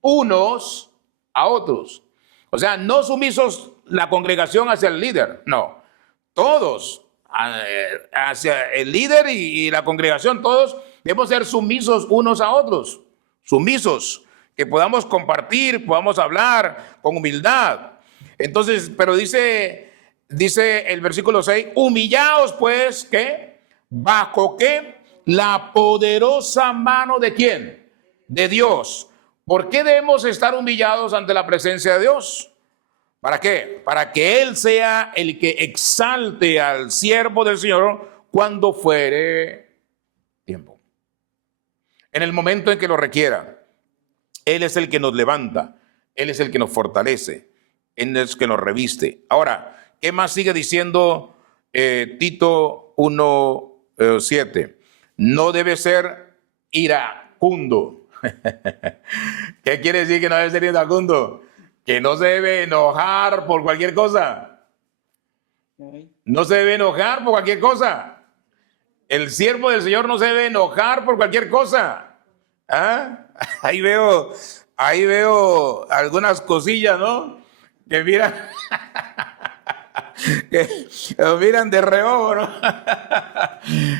unos a otros. O sea, no sumisos la congregación hacia el líder, no. Todos hacia el líder y la congregación, todos debemos ser sumisos unos a otros. Sumisos, que podamos compartir, podamos hablar con humildad. Entonces, pero dice el versículo 6, humillaos pues, ¿qué? ¿Bajo qué? La poderosa mano de ¿quién? De Dios. ¿Por qué debemos estar humillados ante la presencia de Dios? ¿Para qué? Para que Él sea el que exalte al siervo del Señor cuando fuere tiempo. En el momento en que lo requiera. Él es el que nos levanta. Él es el que nos fortalece. Él es el que nos reviste. Ahora, ¿qué más sigue diciendo Tito 1:7? No debe ser iracundo. ¿Qué quiere decir que no debe ser iracundo? Que no se debe enojar por cualquier cosa. No se debe enojar por cualquier cosa. El siervo del Señor no se debe enojar por cualquier cosa. ¿Ah? Ahí veo algunas cosillas, ¿no? Que miran, que miran de reojo, ¿no?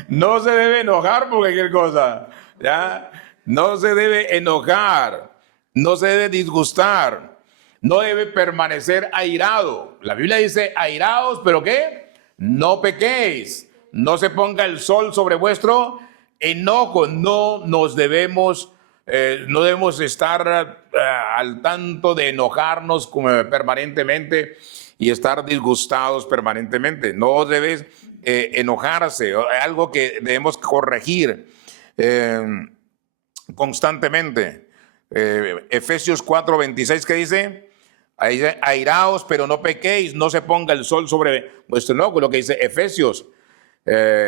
No se debe enojar por cualquier cosa. ¿Ya? No se debe enojar. No se debe disgustar. No debe permanecer airado. La Biblia dice airados, ¿pero qué? no pequéis, no se ponga el sol sobre vuestro enojo. No nos debemos, no debemos estar al tanto de enojarnos permanentemente y estar disgustados permanentemente. No debes enojarse, algo que debemos corregir constantemente. Efesios 4:26, ¿qué dice? Airaos, pero no pequéis, no se ponga el sol sobre vuestro enojo, lo que dice Efesios.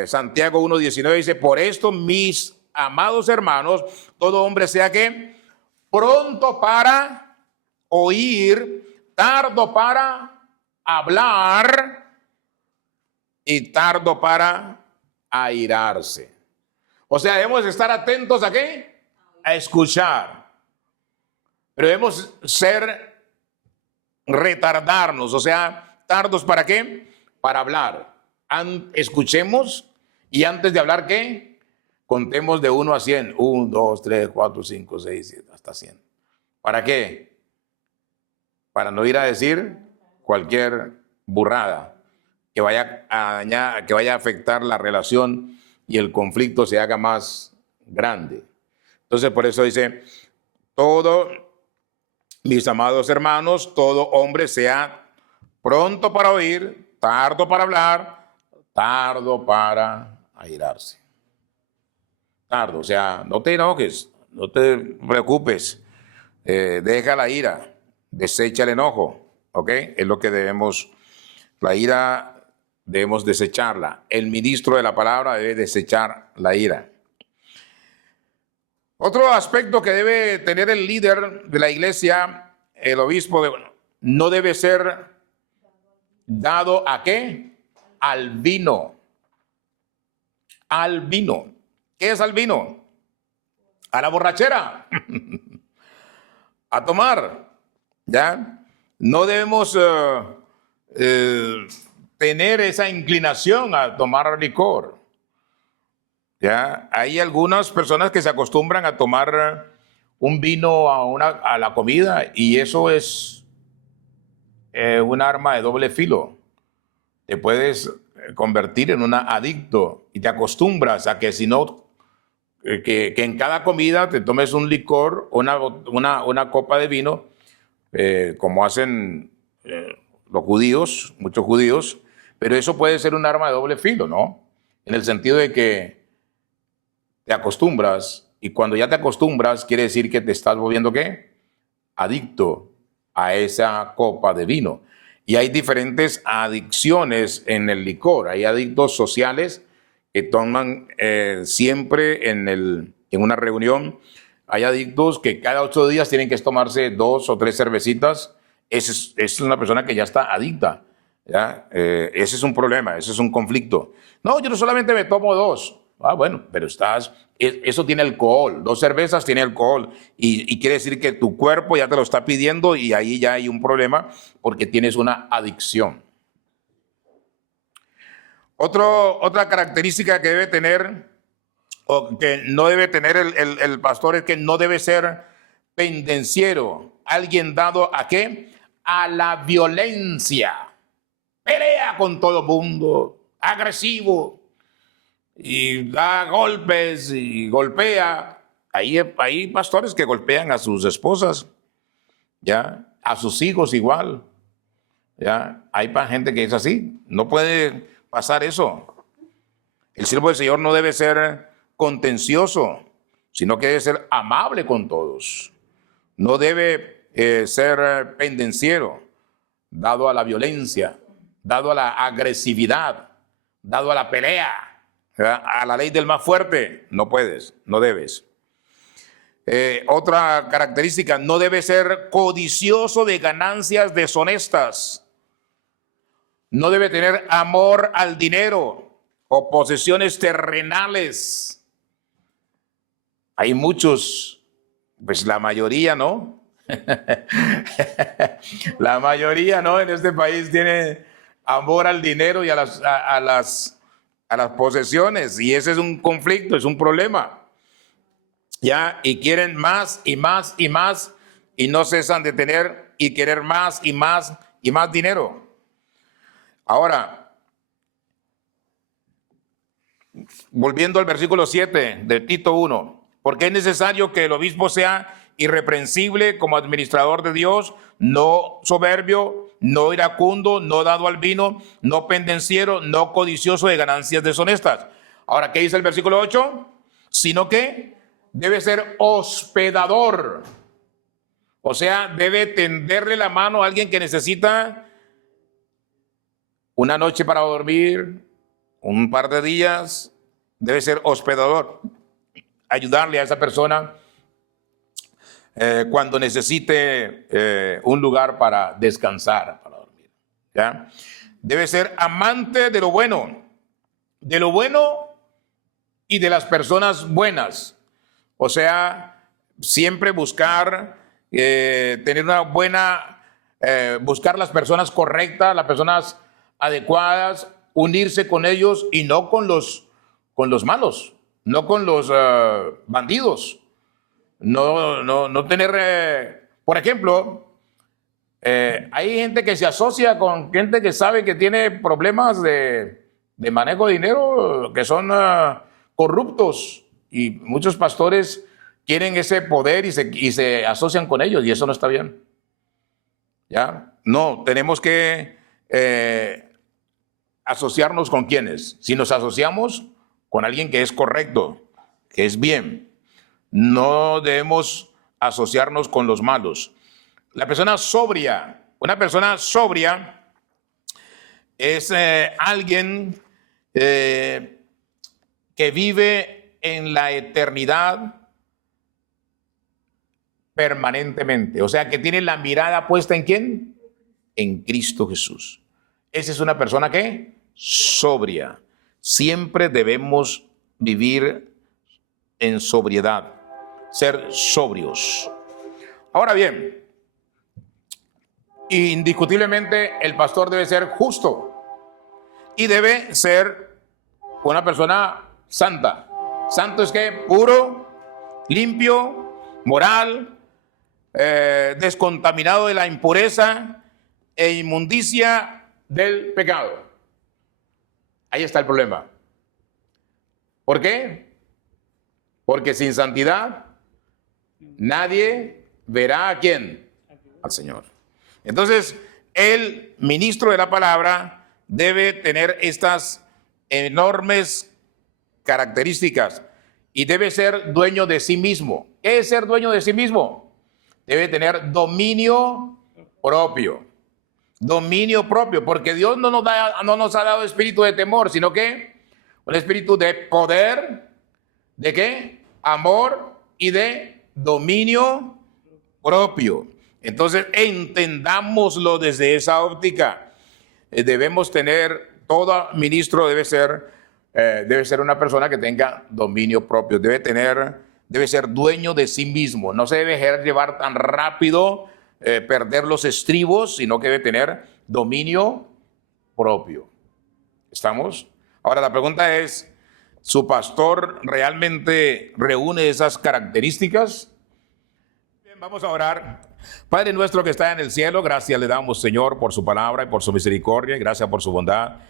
Santiago 1:19 dice, por esto, mis amados hermanos, todo hombre sea que pronto para oír, tardo para hablar y tardo para airarse. O sea, debemos estar atentos ¿a qué? A escuchar. Pero debemos retardarnos, o sea, tardos ¿para qué? Para hablar. Escuchemos y antes de hablar, ¿qué? Contemos de 1 a 100. 1, 2, 3, 4, 5, 6, 7, hasta 100. ¿Para qué? Para no ir a decir cualquier burrada que vaya a dañar, que vaya a afectar la relación y el conflicto se haga más grande. Entonces, por eso dice, mis amados hermanos, todo hombre sea pronto para oír, tardo para hablar, tardo para airarse. Tardo, o sea, no te enojes, no te preocupes, deja la ira, desecha el enojo, ¿ok? Es lo que la ira debemos desecharla. El ministro de la palabra debe desechar la ira. Otro aspecto que debe tener el líder de la iglesia, el obispo, no debe ser dado ¿a qué? Al vino. Al vino. ¿Qué es al vino? A la borrachera. A tomar. ¿Ya? No debemos tener esa inclinación a tomar licor. ¿Ya? Hay algunas personas que se acostumbran a tomar un vino a la comida y eso es un arma de doble filo. Te puedes convertir en un adicto y te acostumbras a que si no, que en cada comida te tomes un licor, una copa de vino, como hacen los judíos, muchos judíos, pero eso puede ser un arma de doble filo, ¿no? En el sentido de que te acostumbras y cuando ya te acostumbras quiere decir que te estás volviendo ¿qué? Adicto a esa copa de vino. Y hay diferentes adicciones en el licor. Hay adictos sociales que toman siempre en una reunión. Hay adictos que cada 8 días tienen que tomarse 2 o 3 cervecitas. Esa es una persona que ya está adicta. ¿Ya? Ese es un problema, ese es un conflicto. No, yo no solamente me tomo 2. Ah, bueno, pero eso tiene alcohol, 2 cervezas tiene alcohol y quiere decir que tu cuerpo ya te lo está pidiendo y ahí ya hay un problema porque tienes una adicción. Otra característica que debe tener o que no debe tener el pastor es que no debe ser pendenciero, alguien dado ¿a qué? A la violencia, pelea con todo mundo, agresivo. Y da golpes y golpea. Hay pastores que golpean a sus esposas, ¿ya? A sus hijos igual, ¿ya? Hay gente que es así. No puede pasar eso. El siervo del Señor no debe ser contencioso, sino que debe ser amable con todos. No debe ser pendenciero, dado a la violencia, dado a la agresividad, dado a la pelea. A la ley del más fuerte, no puedes, no debes. Otra característica, no debe ser codicioso de ganancias deshonestas. No debe tener amor al dinero o posesiones terrenales. Hay muchos, pues la mayoría, ¿no? La mayoría, ¿no? En este país tiene amor al dinero y a las posesiones, y ese es un conflicto, es un problema, ya, y quieren más y más y más y no cesan de tener y querer más y más y más dinero. Ahora, volviendo al versículo 7 de Tito 1, porque es necesario que el obispo sea irreprensible como administrador de Dios, no soberbio, no iracundo, no dado al vino, no pendenciero, no codicioso de ganancias deshonestas. Ahora, ¿qué dice el versículo 8? Sino que debe ser hospedador. O sea, debe tenderle la mano a alguien que necesita una noche para dormir, un par de días. Debe ser hospedador. Ayudarle a esa persona cuando necesite un lugar para descansar, para dormir. ¿Ya? Debe ser amante de lo bueno y de las personas buenas. O sea, siempre buscar tener una buena, buscar las personas correctas, las personas adecuadas, unirse con ellos y no con los malos, no con los bandidos. No tener, por ejemplo, hay gente que se asocia con gente que sabe que tiene problemas de manejo de dinero, que son corruptos, y muchos pastores quieren ese poder y se asocian con ellos, y eso no está bien. ¿Ya? No, tenemos que asociarnos con quienes. Si nos asociamos con alguien que es correcto, que es bien, no debemos asociarnos con los malos. La persona sobria, una persona sobria es alguien que vive en la eternidad permanentemente. O sea, que tiene la mirada puesta ¿en quién? En Cristo Jesús. Esa es una persona que sobria. Siempre debemos vivir en sobriedad, ser sobrios. Ahora bien, indiscutiblemente el pastor debe ser justo y debe ser una persona santa. Santo es que puro, limpio, moral, descontaminado de la impureza e inmundicia del pecado. Ahí está el problema. ¿Por qué? Porque sin santidad nadie verá ¿a quién? Al Señor. Entonces, el ministro de la palabra debe tener estas enormes características y debe ser dueño de sí mismo. ¿Qué es ser dueño de sí mismo? Debe tener dominio propio. Dominio propio, porque Dios no nos ha dado espíritu de temor, sino que un espíritu de poder, ¿de qué? Amor y de dominio propio. Entonces, entendámoslo desde esa óptica. Debemos tener, todo ministro debe ser una persona que tenga dominio propio, debe ser dueño de sí mismo, no se debe dejar llevar tan rápido, perder los estribos, sino que debe tener dominio propio. ¿Estamos? Ahora la pregunta es, ¿su pastor realmente reúne esas características? Bien, vamos a orar. Padre nuestro que está en el cielo, gracias le damos, Señor, por su palabra y por su misericordia, y gracias por su bondad.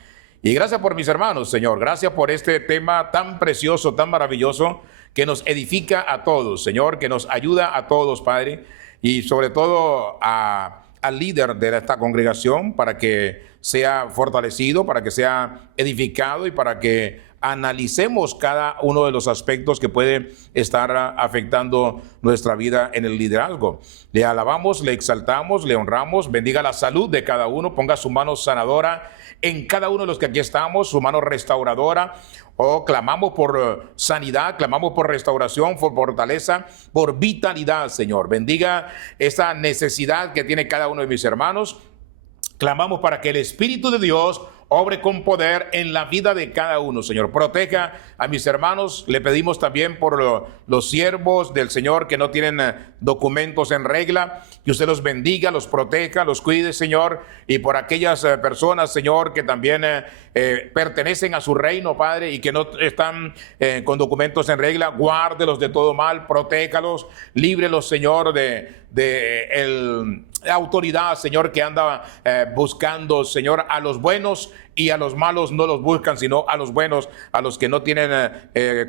Y gracias por mis hermanos, Señor. Gracias por este tema tan precioso, tan maravilloso, que nos edifica a todos, Señor, que nos ayuda a todos, Padre, y sobre todo al líder de esta congregación, para que sea fortalecido, para que sea edificado y para que analicemos cada uno de los aspectos que puede estar afectando nuestra vida en el liderazgo. Le alabamos, le exaltamos, le honramos, bendiga la salud de cada uno, ponga su mano sanadora en cada uno de los que aquí estamos, su mano restauradora. Clamamos por sanidad, clamamos por restauración, por fortaleza, por vitalidad, Señor. Bendiga esa necesidad que tiene cada uno de mis hermanos. Clamamos para que el Espíritu de Dios obre con poder en la vida de cada uno, Señor. Proteja a mis hermanos. Le pedimos también por los siervos del Señor que no tienen documentos en regla, que usted los bendiga, los proteja, los cuide, Señor. Y por aquellas personas, Señor, que también pertenecen a su reino, Padre, y que no están con documentos en regla, guárdelos de todo mal, protéjalos, líbrelos, Señor, de autoridad, Señor, que anda buscando, Señor, a los buenos y a los malos no los buscan, sino a los buenos, a los que no tienen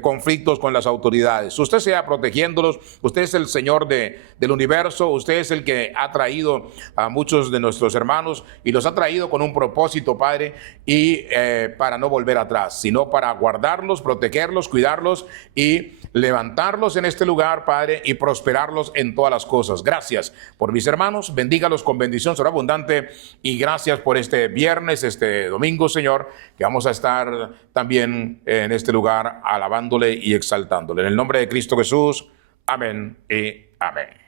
conflictos con las autoridades. Usted sea protegiéndolos. Usted es el Señor del universo. Usted es el que ha traído a muchos de nuestros hermanos y los ha traído con un propósito, Padre, y para no volver atrás, sino para guardarlos, protegerlos, cuidarlos y levantarlos en este lugar, Padre, y prosperarlos en todas las cosas. Gracias por mis hermanos, bendígalos con bendición sobreabundante, y gracias por este viernes, este domingo, Señor, que vamos a estar también en este lugar alabándole y exaltándole. En el nombre de Cristo Jesús, amén y amén.